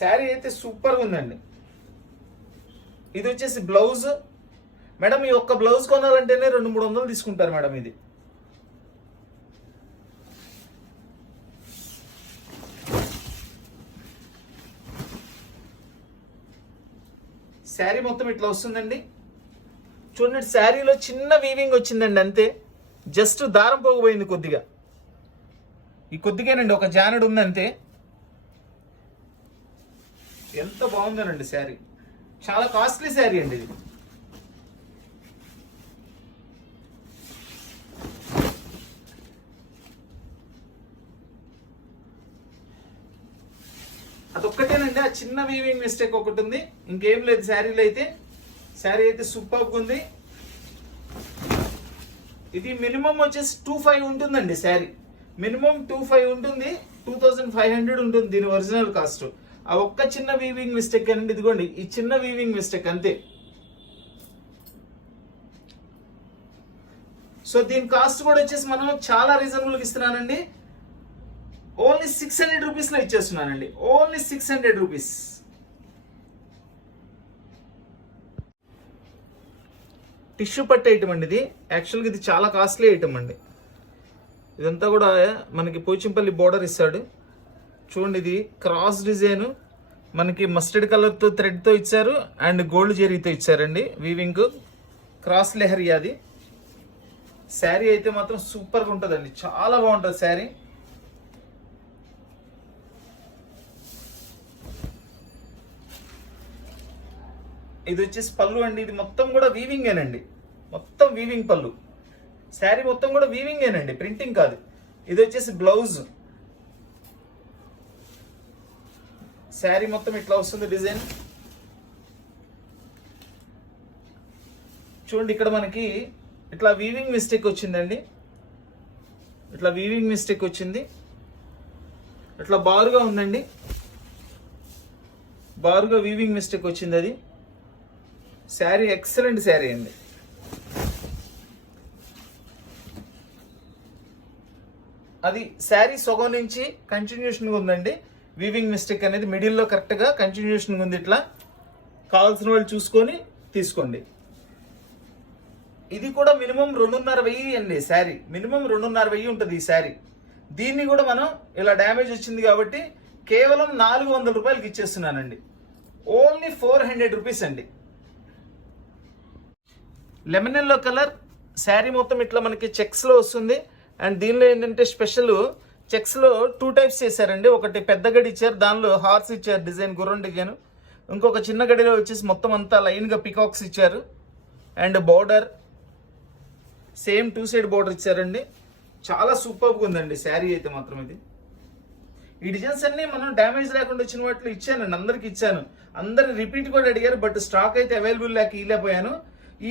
శారీ అయితే సూపర్గా ఉందండి. ఇది వచ్చేసి బ్లౌజ్. మేడం ఈ ఒక్క బ్లౌజ్ కొనాలంటేనే 200-300 తీసుకుంటారు మేడం. ఇది శారీ మొత్తం ఇట్లా వస్తుందండి. చూడండి శారీలో చిన్న వీవింగ్ వచ్చిందండి అంతే, జస్ట్ దారం పోగిపోయింది కొద్దిగా, ఈ కొద్దిగానండి, ఒక జానెడ్ ఉంది అంతే. ఎంత బాగుందనండి శారీ, చాలా కాస్ట్లీ శారీ అండి ఇది. అదొక్కటేనండి, ఆ చిన్న వీవింగ్ మిస్టేక్ ఒకటి ఉంది, ఇంకేం లేదు శారీలో అయితే. శారీ అయితే సూపర్గా ఉంది. ఇది మినిమం వచ్చేసి 2500 ఉంటుందండి శారీ, మినిమం 2500 ఉంటుంది, 2500 ఉంటుంది దీని ఒరిజినల్ కాస్ట్. ఆ ఒక్క చిన్న వీవింగ్ మిస్టేక్ అండి, ఇదిగోండి ఈ చిన్న వీవింగ్ మిస్టేక్ అంతే. సో దీని కాస్ట్ కూడా వచ్చేసి మనం చాలా రీజనబుల్గా ఇస్తున్నానండి, ఓన్లీ 600 రూపీస్లో ఇచ్చేస్తున్నానండి, ఓన్లీ 600 రూపీస్. టిష్యూ పట్టు ఐటమ్ అండి ఇది. యాక్చువల్గా ఇది చాలా కాస్ట్లీ ఐటమ్ అండి. ఇదంతా కూడా మనకి పోచంపల్లి బోర్డర్ ఇస్తాడు. చూడండి ఇది క్రాస్ డిజైన్, మనకి మస్టర్డ్ కలర్తో థ్రెడ్తో ఇచ్చారు అండ్ గోల్డ్ జెరీతో ఇచ్చారండి వీవింగ్. క్రాస్ లెహరీ అది. శారీ అయితే మాత్రం సూపర్గా ఉంటుందండి, చాలా బాగుంటుంది శారీ. ఇది వచ్చేసి పళ్ళు అండి, ఇది మొత్తం కూడా వీవింగేనండి, మొత్తం వీవింగ్ పళ్ళు. శారీ మొత్తం కూడా వీవింగేనండి, ప్రింటింగ్ కాదు. ఇది వచ్చేసి బ్లౌజ్. శారీ మొత్తం ఇట్లా వస్తుంది డిజైన్. చూడండి ఇక్కడ మనకి ఇట్లా వీవింగ్ మిస్టేక్ వచ్చిందండి, ఇట్లా వీవింగ్ మిస్టేక్ వచ్చింది, ఇట్లా బారుగా ఉందండి, బారుగా వీవింగ్ మిస్టేక్ వచ్చింది. అది శారీ ఎక్సలెంట్ శారీ అండి. అది శారీ సొగం నుంచి కంటిన్యూషన్గా ఉందండి. వీవింగ్ మిస్టేక్ అనేది మిడిల్లో కరెక్ట్గా కంటిన్యూషన్గా ఉంది. ఇట్లా కావాల్సిన వాళ్ళు చూసుకొని తీసుకోండి. ఇది కూడా మినిమం 2,500 అండి శారీ, మినిమం 2,500 ఉంటుంది ఈ శారీ. దీన్ని కూడా మనం ఇలా డ్యామేజ్ వచ్చింది కాబట్టి కేవలం 400 రూపాయలకి ఇచ్చేస్తున్నానండి. ఓన్లీ 400 రూపీస్ అండి. లెమన్ ఎల్లో కలర్ శారీ మొత్తం ఇట్లా మనకి చెక్స్లో వస్తుంది. అండ్ దీనిలో ఏంటంటే స్పెషల్ చెక్స్లో 2 టైప్స్ చేశారండి. ఒకటి పెద్ద గడి ఇచ్చారు, దానిలో హార్స్ ఇచ్చారు డిజైన్, గుర్రం డిజైన్. ఇంకొక చిన్న గడిలో వచ్చేసి మొత్తం అంతా లైన్గా పికాక్స్ ఇచ్చారు. And border same 2 side border ఇచ్చారండి. చాలా సూపర్గా ఉందండి శారీ అయితే మాత్రం. ఇది ఈ డిజైన్స్ అన్ని మనం డ్యామేజ్ లేకుండా వచ్చిన వాటిలో ఇచ్చానండి, అందరికి ఇచ్చాను. అందరు రిపీట్ కూడా అడిగారు, బట్ స్టాక్ అయితే అవైలబుల్ లేక ఇవ్వలేకపోయాను.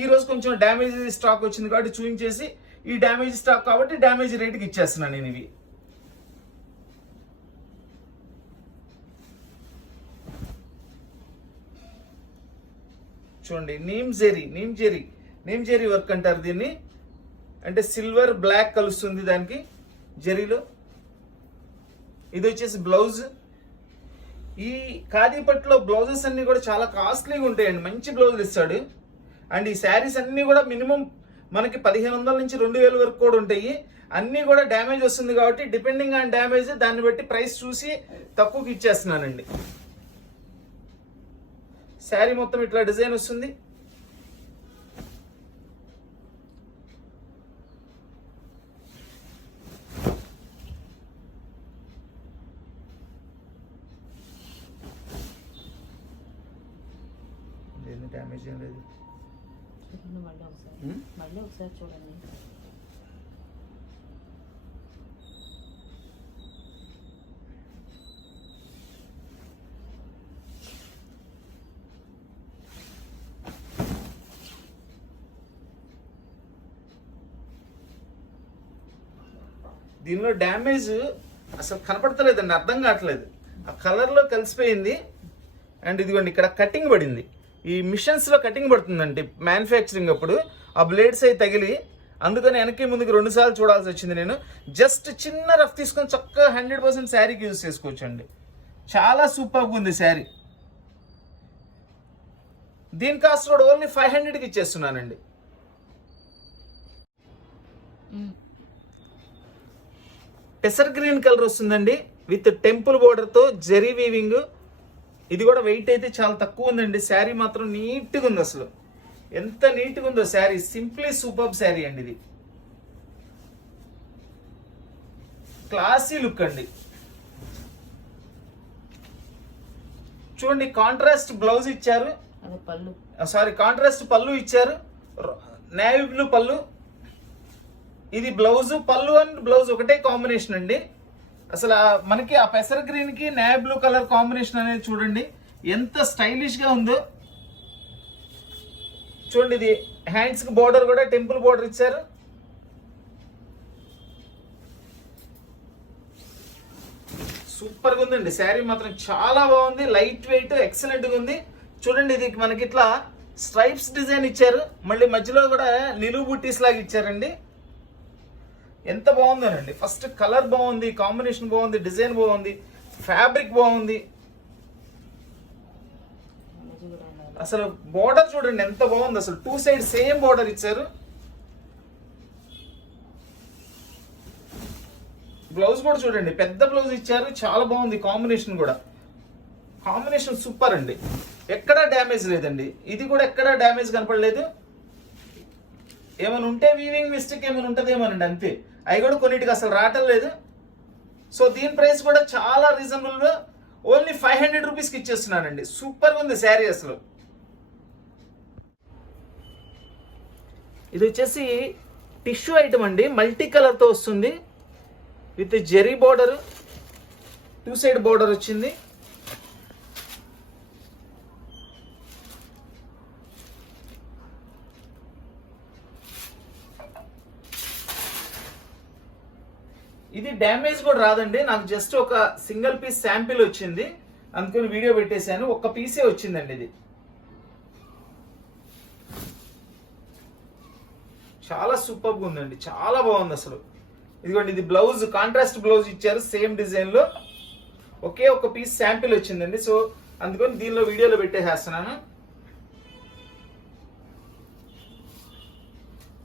ఈ రోజు కొంచెం డ్యామేజ్ స్టాక్ వచ్చింది కాబట్టి చూపించేసి, ఈ డ్యామేజ్ స్టాక్ కాబట్టి డ్యామేజ్ రేట్కి ఇచ్చేస్తున్నాను నేను ఇవి. చూడండి నీమ్ జెరీ వర్క్ అంటారు దీన్ని. అంటే సిల్వర్ బ్లాక్ కలుస్తుంది దానికి జెరీలో. ఇది వచ్చేసి బ్లౌజ్. ఈ ఖాదీపట్లో బ్లౌజెస్ అన్ని కూడా చాలా కాస్ట్లీగా ఉంటాయండి, మంచి బ్లౌజులు ఇస్తాడు. అండ్ ఈ శారీస్ అన్ని కూడా మినిమం మనకి 1,500 నుంచి 2,000 వరకు కూడా ఉంటాయి. అన్నీ కూడా డ్యామేజ్ వస్తుంది కాబట్టి డిపెండింగ్ ఆన్ డ్యామేజ్ దాన్ని బట్టి ప్రైస్ చూసి తక్కువకి ఇచ్చేస్తున్నానండి. శారీ మొత్తం ఇట్లా డిజైన్ వస్తుంది. డ్యామేజ్ ఏం లేదు. మళ్ళీ ఒకసారి చూడండి. దీనిలో డ్యామేజ్ అసలు కనపడతలేదండి, అర్థం కావట్లేదు. ఆ కలర్లో కలిసిపోయింది. అండ్ ఇదిగోండి ఇక్కడ కటింగ్ పడింది, ఈ మిషన్స్లో కటింగ్ పడుతుందండి మ్యానుఫ్యాక్చరింగ్ అప్పుడు. ఆ బ్లేడ్స్ అవి తగిలి, అందుకని వెనక్కి ముందుకు 2 సార్లు చూడాల్సి వచ్చింది. నేను జస్ట్ చిన్న రఫ్ తీసుకొని చక్కగా 100% శారీకి యూజ్ చేసుకోవచ్చు అండి. చాలా సూపర్గా ఉంది శారీ. దీని కాస్ట్ కూడా ఓన్లీ 500కి ఇచ్చేస్తున్నానండి. పెసర్ గ్రీన్ కలర్ వస్తుందండి విత్ టెంపుల్ బోర్డర్తో జెరీ వీవింగ్. ఇది కూడా వెయిట్ అయితే చాలా తక్కువ ఉందండి. శారీ మాత్రం నీట్గా ఉంది, అసలు ఎంత నీట్గా ఉందో శారీ. సింప్లీ సూపర్ శారీ అండి. ఇది క్లాసీ లుక్ అండి. చూడండి కాంట్రాస్ట్ బ్లౌజ్ ఇచ్చారు, కాంట్రాస్ట్ పళ్ళు ఇచ్చారు, నేవీ బ్లూ పళ్ళు. ఇది బ్లౌజ్, పళ్ళు అండ్ బ్లౌజ్ ఒకటే కాంబినేషన్ అండి. అసలు మనకి ఆ పెసర్ గ్రీన్ కి నేవీ బ్లూ కలర్ కాంబినేషన్ అనేది చూడండి ఎంత స్టైలిష్ గా ఉందో. చూడండి ఇది హ్యాండ్స్ కి బోర్డర్ కూడా టెంపుల్ బోర్డర్ ఇచ్చారు. సూపర్ గా ఉందండి శారీ మాత్రం, చాలా బాగుంది. లైట్ వెయిట్ ఎక్సలెంట్ గా ఉంది. చూడండి ఇది మనకి ఇట్లా స్ట్రైప్స్ డిజైన్ ఇచ్చారు, మళ్ళీ మధ్యలో కూడా నిలువు బుట్టీస్ లాగా ఇచ్చారండి. ఎంత బాగుందోనండి. ఫస్ట్ కలర్ బాగుంది, కాంబినేషన్ బాగుంది, డిజైన్ బాగుంది, ఫ్యాబ్రిక్ బాగుంది. అసలు బోర్డర్ చూడండి ఎంత బాగుంది, అసలు 2 సైడ్ సేమ్ బోర్డర్ ఇచ్చారు. బ్లౌజ్ కూడా చూడండి పెద్ద బ్లౌజ్ ఇచ్చారు, చాలా బాగుంది. కాంబినేషన్ కూడా కాంబినేషన్ సూపర్ అండి, ఎక్కడా డ్యామేజ్ లేదండి. ఇది కూడా ఎక్కడా డ్యామేజ్ కనపడలేదు. ఏమైనా ఉంటే వీవింగ్ మిస్టేక్ ఏమైనా ఉంటుందేమోనండి, అంతే. అవి కూడా కొన్నిటికి అసలు రావటం లేదు. సో దీని ప్రైస్ కూడా చాలా రీజనబుల్గా ఓన్లీ 500 రూపీస్కి ఇచ్చేస్తున్నానండి. సూపర్గా ఉంది శారీ అసలు. ఇది వచ్చేసి టిష్యూ ఐటమ్ అండి, మల్టీ కలర్తో వస్తుంది with zari border, 2 side border వచ్చింది. ఇది డ్యామేజ్ కూడా రాదండి, నాకు జస్ట్ ఒక సింగిల్ పీస్ శాంపిల్ వచ్చింది, అందుకని వీడియో పెట్టేశాను. ఒక్క పీసే వచ్చిందండి. ఇది చాలా సూపర్గా ఉందండి, చాలా బాగుంది అసలు. ఇదిగోండి, ఇది బ్లౌజ్, కాంట్రాస్ట్ బ్లౌజ్ ఇచ్చారు సేమ్ డిజైన్ లో. ఒకే ఒక పీస్ శాంపిల్ వచ్చిందండి, సో అందుకని దీనిలో వీడియోలో పెట్టేసేస్తున్నాను.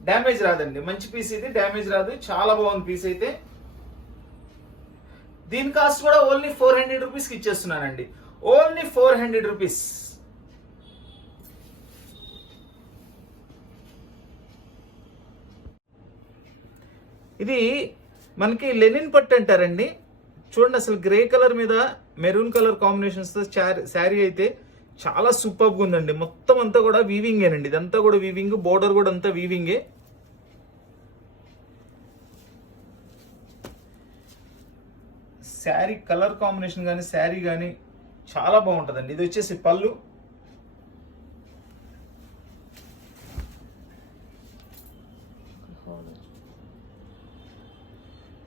డ్యామేజ్ రాదండి, మంచి పీస్ ఇది, డ్యామేజ్ రాదు, చాలా బాగుంది పీస్ అయితే. దీని కాస్ట్ కూడా ఓన్లీ 400 రూపీస్కి ఇచ్చేస్తున్నానండి, ఓన్లీ 400 రూపీస్. ఇది మనకి లెనిన్ పట్టు అంటారండి. చూడండి అసలు గ్రే కలర్ మీద మెరూన్ కలర్ కాంబినేషన్స్తో శారీ అయితే చాలా సూపర్గా ఉందండి. మొత్తం అంతా కూడా వీవింగేనండి, ఇదంతా కూడా వీవింగ్, బోర్డర్ కూడా అంతా వీవింగే. శారీ కలర్ కాంబినేషన్ కానీ శారీ కానీ చాలా బాగుంటుందండి. ఇది వచ్చేసి పళ్ళు.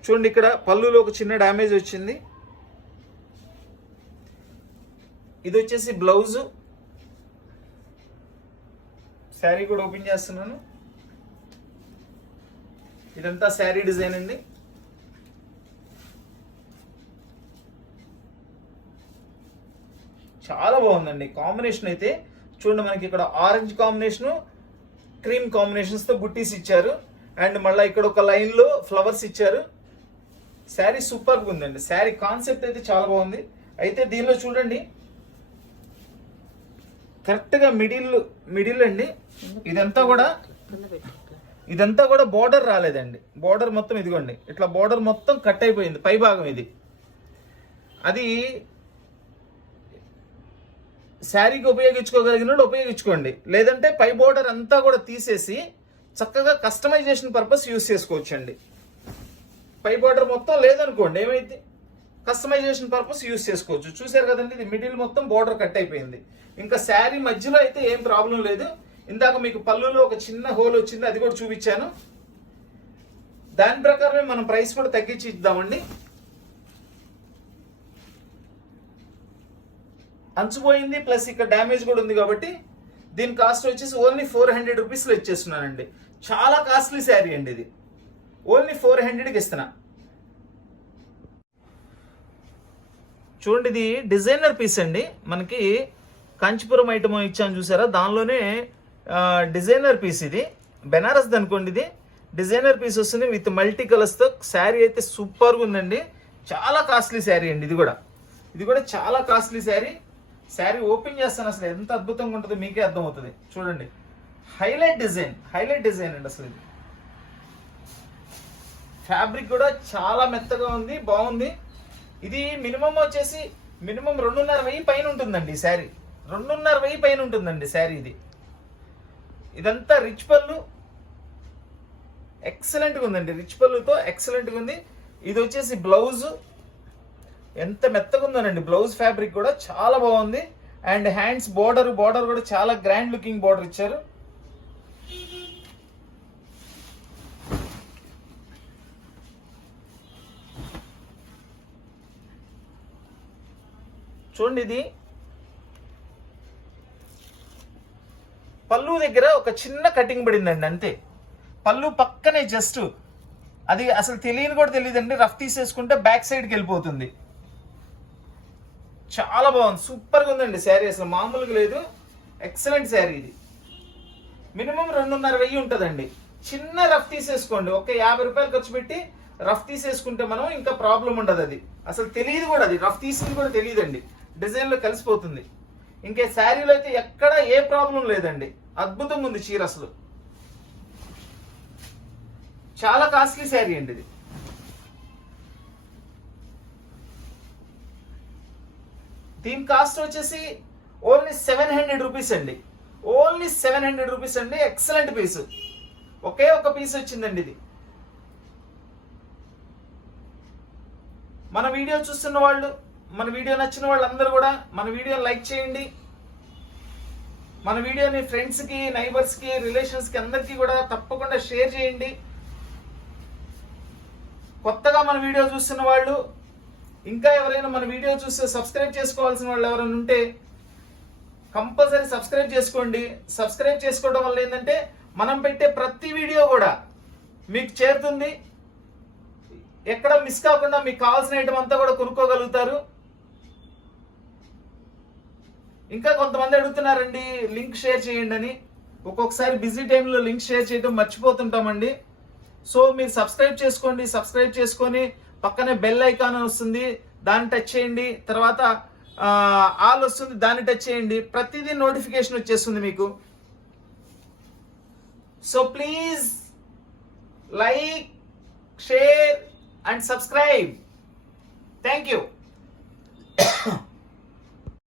చూడండి ఇక్కడ పళ్ళులో ఒక చిన్న డ్యామేజ్ వచ్చింది. ఇది వచ్చేసి బ్లౌజ్. శారీ కూడా ఓపెన్ చేస్తున్నాను. ఇదంతా శారీ డిజైన్ అండి. చాలా బాగుందండి కాంబినేషన్ అయితే. చూడండి మనకి ఇక్కడ ఆరెంజ్ కాంబినేషన్, క్రీమ్ కాంబినేషన్స్ తో బుట్టీస్ ఇచ్చారు, అండ్ మళ్ళీ ఇక్కడ ఒక లైన్ లో ఫ్లవర్స్ ఇచ్చారు. శారీ సూపర్గా ఉందండి, శారీ కాన్సెప్ట్ అయితే చాలా బాగుంది. అయితే దీనిలో చూడండి కరెక్ట్ గా మిడిల్ అండి, ఇదంతా కూడా బోర్డర్ రాలేదండి. బోర్డర్ మొత్తం ఇదిగోండి ఇట్లా బోర్డర్ మొత్తం కట్ అయిపోయింది పై భాగం. ఇది అది శారీకి ఉపయోగించుకోగలిగిన ఉపయోగించుకోండి, లేదంటే పై బోర్డర్ అంతా కూడా తీసేసి చక్కగా కస్టమైజేషన్ పర్పస్ యూస్ చేసుకోవచ్చు అండి. పై బోర్డర్ మొత్తం లేదనుకోండి ఏమైంది, కస్టమైజేషన్ పర్పస్ యూస్ చేసుకోవచ్చు. చూసారు కదండి, ఇది మిడిల్ మొత్తం బోర్డర్ కట్ అయిపోయింది. ఇంకా శారీ మధ్యలో అయితే ఏం ప్రాబ్లం లేదు. ఇందాక మీకు పళ్ళులో ఒక చిన్న హోల్ వచ్చింది, అది కూడా చూపించాను. దాని ప్రకారమే మనం ప్రైస్ కూడా తగ్గించి ఇద్దామండి. అంచుపోయింది ప్లస్ ఇక్కడ డ్యామేజ్ కూడా ఉంది కాబట్టి దీని కాస్ట్ వచ్చేసి ఓన్లీ 400 రూపీస్లో ఇచ్చేస్తున్నానండి. చాలా కాస్ట్లీ శారీ అండి, ఇది ఓన్లీ 400కి ఇస్తున్నా. చూడండి ఇది డిజైనర్ పీస్ అండి, మనకి కాంచీపురం ఐటమ్ ఇచ్చాను చూసారా, దానిలోనే డిజైనర్ పీస్. ఇది బెనారస్ అనుకోండి, ఇది డిజైనర్ పీస్ వస్తుంది విత్ మల్టీ కలర్స్తో. శారీ అయితే సూపర్గా ఉందండి, చాలా కాస్ట్లీ శారీ అండి. ఇది కూడా చాలా కాస్ట్లీ శారీ. శారీ ఓపెన్ చేస్తాను, అసలు ఎంత అద్భుతంగా ఉంటుందో మీకే అర్థమవుతుంది. చూడండి హైలైట్ డిజైన్ అండి. అసలు ఇది ఫ్యాబ్రిక్ కూడా చాలా మెత్తగా ఉంది, బాగుంది. ఇది మినిమం వచ్చేసి 2,500 పైన ఉంటుందండి ఈ శారీ, 2,500 పైన ఉంటుందండి శారీ. ఇదంతా రిచ్ పళ్ళు, ఎక్సలెంట్గా ఉందండి, రిచ్ పళ్ళుతో ఎక్సలెంట్గా ఉంది. ఇది వచ్చేసి బ్లౌజ్, ఎంత మెత్తగా ఉందోనండి బ్లౌజ్ ఫ్యాబ్రిక్ కూడా చాలా బాగుంది. అండ్ హ్యాండ్స్ బోర్డర్ కూడా చాలా గ్రాండ్ లుకింగ్ బోర్డర్ ఇచ్చారు. చూడండి ఇది పళ్ళు దగ్గర ఒక చిన్న కటింగ్ పడిందండి అంతే. పళ్ళు పక్కనే జస్ట్ అది అసలు తెలియని కూడా తెలియదండి, రఫ్ తీసేసుకుంటే బ్యాక్ సైడ్కి వెళ్ళిపోతుంది. చాలా బాగుంది, సూపర్గా ఉందండి శారీ, అసలు మామూలుగా లేదు. ఎక్సలెంట్ శారీ. ఇది మినిమం 2,500 ఉంటుందండి. చిన్న రఫ్ తీసేసుకోండి, ఒక 50 రూపాయలు ఖర్చు పెట్టి రఫ్ తీసేసుకుంటే మనం ఇంకా ప్రాబ్లం ఉండదు. అది అసలు తెలియదు కూడా, అది రఫ్ తీసింది కూడా తెలియదండి, డిజైన్లో కలిసిపోతుంది. ఇంకే శారీలో అయితే ఎక్కడ ఏ ప్రాబ్లం లేదండి, అద్భుతంగా ఉంది చీర. అసలు చాలా కాస్ట్లీ శారీ అండి ఇది. దీని కాస్ట్ వచ్చేసి ఓన్లీ 700 రూపీస్ అండి, ఓన్లీ 700 రూపీస్ అండి. ఎక్సలెంట్ పీస్, ఒకే ఒక పీస్ వచ్చిందండి ఇది. మన వీడియో చూస్తున్న వాళ్ళు, మన వీడియో నచ్చిన వాళ్ళందరూ కూడా మన వీడియోని లైక్ చేయండి. మన వీడియోని ఫ్రెండ్స్కి, నైబర్స్కి, రిలేషన్స్కి అందరికీ కూడా తప్పకుండా షేర్ చేయండి. కొత్తగా మన వీడియో చూస్తున్న వాళ్ళు, ఇంకా ఎవరైనా మన వీడియో చూస్తే సబ్స్క్రైబ్ చేసుకోవాల్సిన వాళ్ళు ఎవరైనా ఉంటే కంపల్సరీ సబ్స్క్రైబ్ చేసుకోండి. సబ్స్క్రైబ్ చేసుకోవడం వల్ల ఏంటంటే మనం పెట్టే ప్రతి వీడియో కూడా మీకు చేరుతుంది. ఎక్కడ మిస్ కాకుండా మీకు కావాల్సిన ఐటమ్ అంతా కూడా కొనుక్కోగలుగుతారు. ఇంకా కొంతమంది అడుగుతున్నారండి లింక్ షేర్ చేయండి అని. ఒక్కొక్కసారి బిజీ టైంలో లింక్ షేర్ చేయడం మర్చిపోతుంటామండి. సో మీరు సబ్స్క్రైబ్ చేసుకోండి. సబ్స్క్రైబ్ చేసుకొని పక్కనే బెల్ ఐకాన్ వస్తుంది, దాన్ని టచ్ చేయండి. తర్వాత ఆల్ వస్తుంది, దాన్ని టచ్ చేయండి. ప్రతిదీ నోటిఫికేషన్ వచ్చేస్తుంది మీకు. So please like, share and subscribe. Thank you.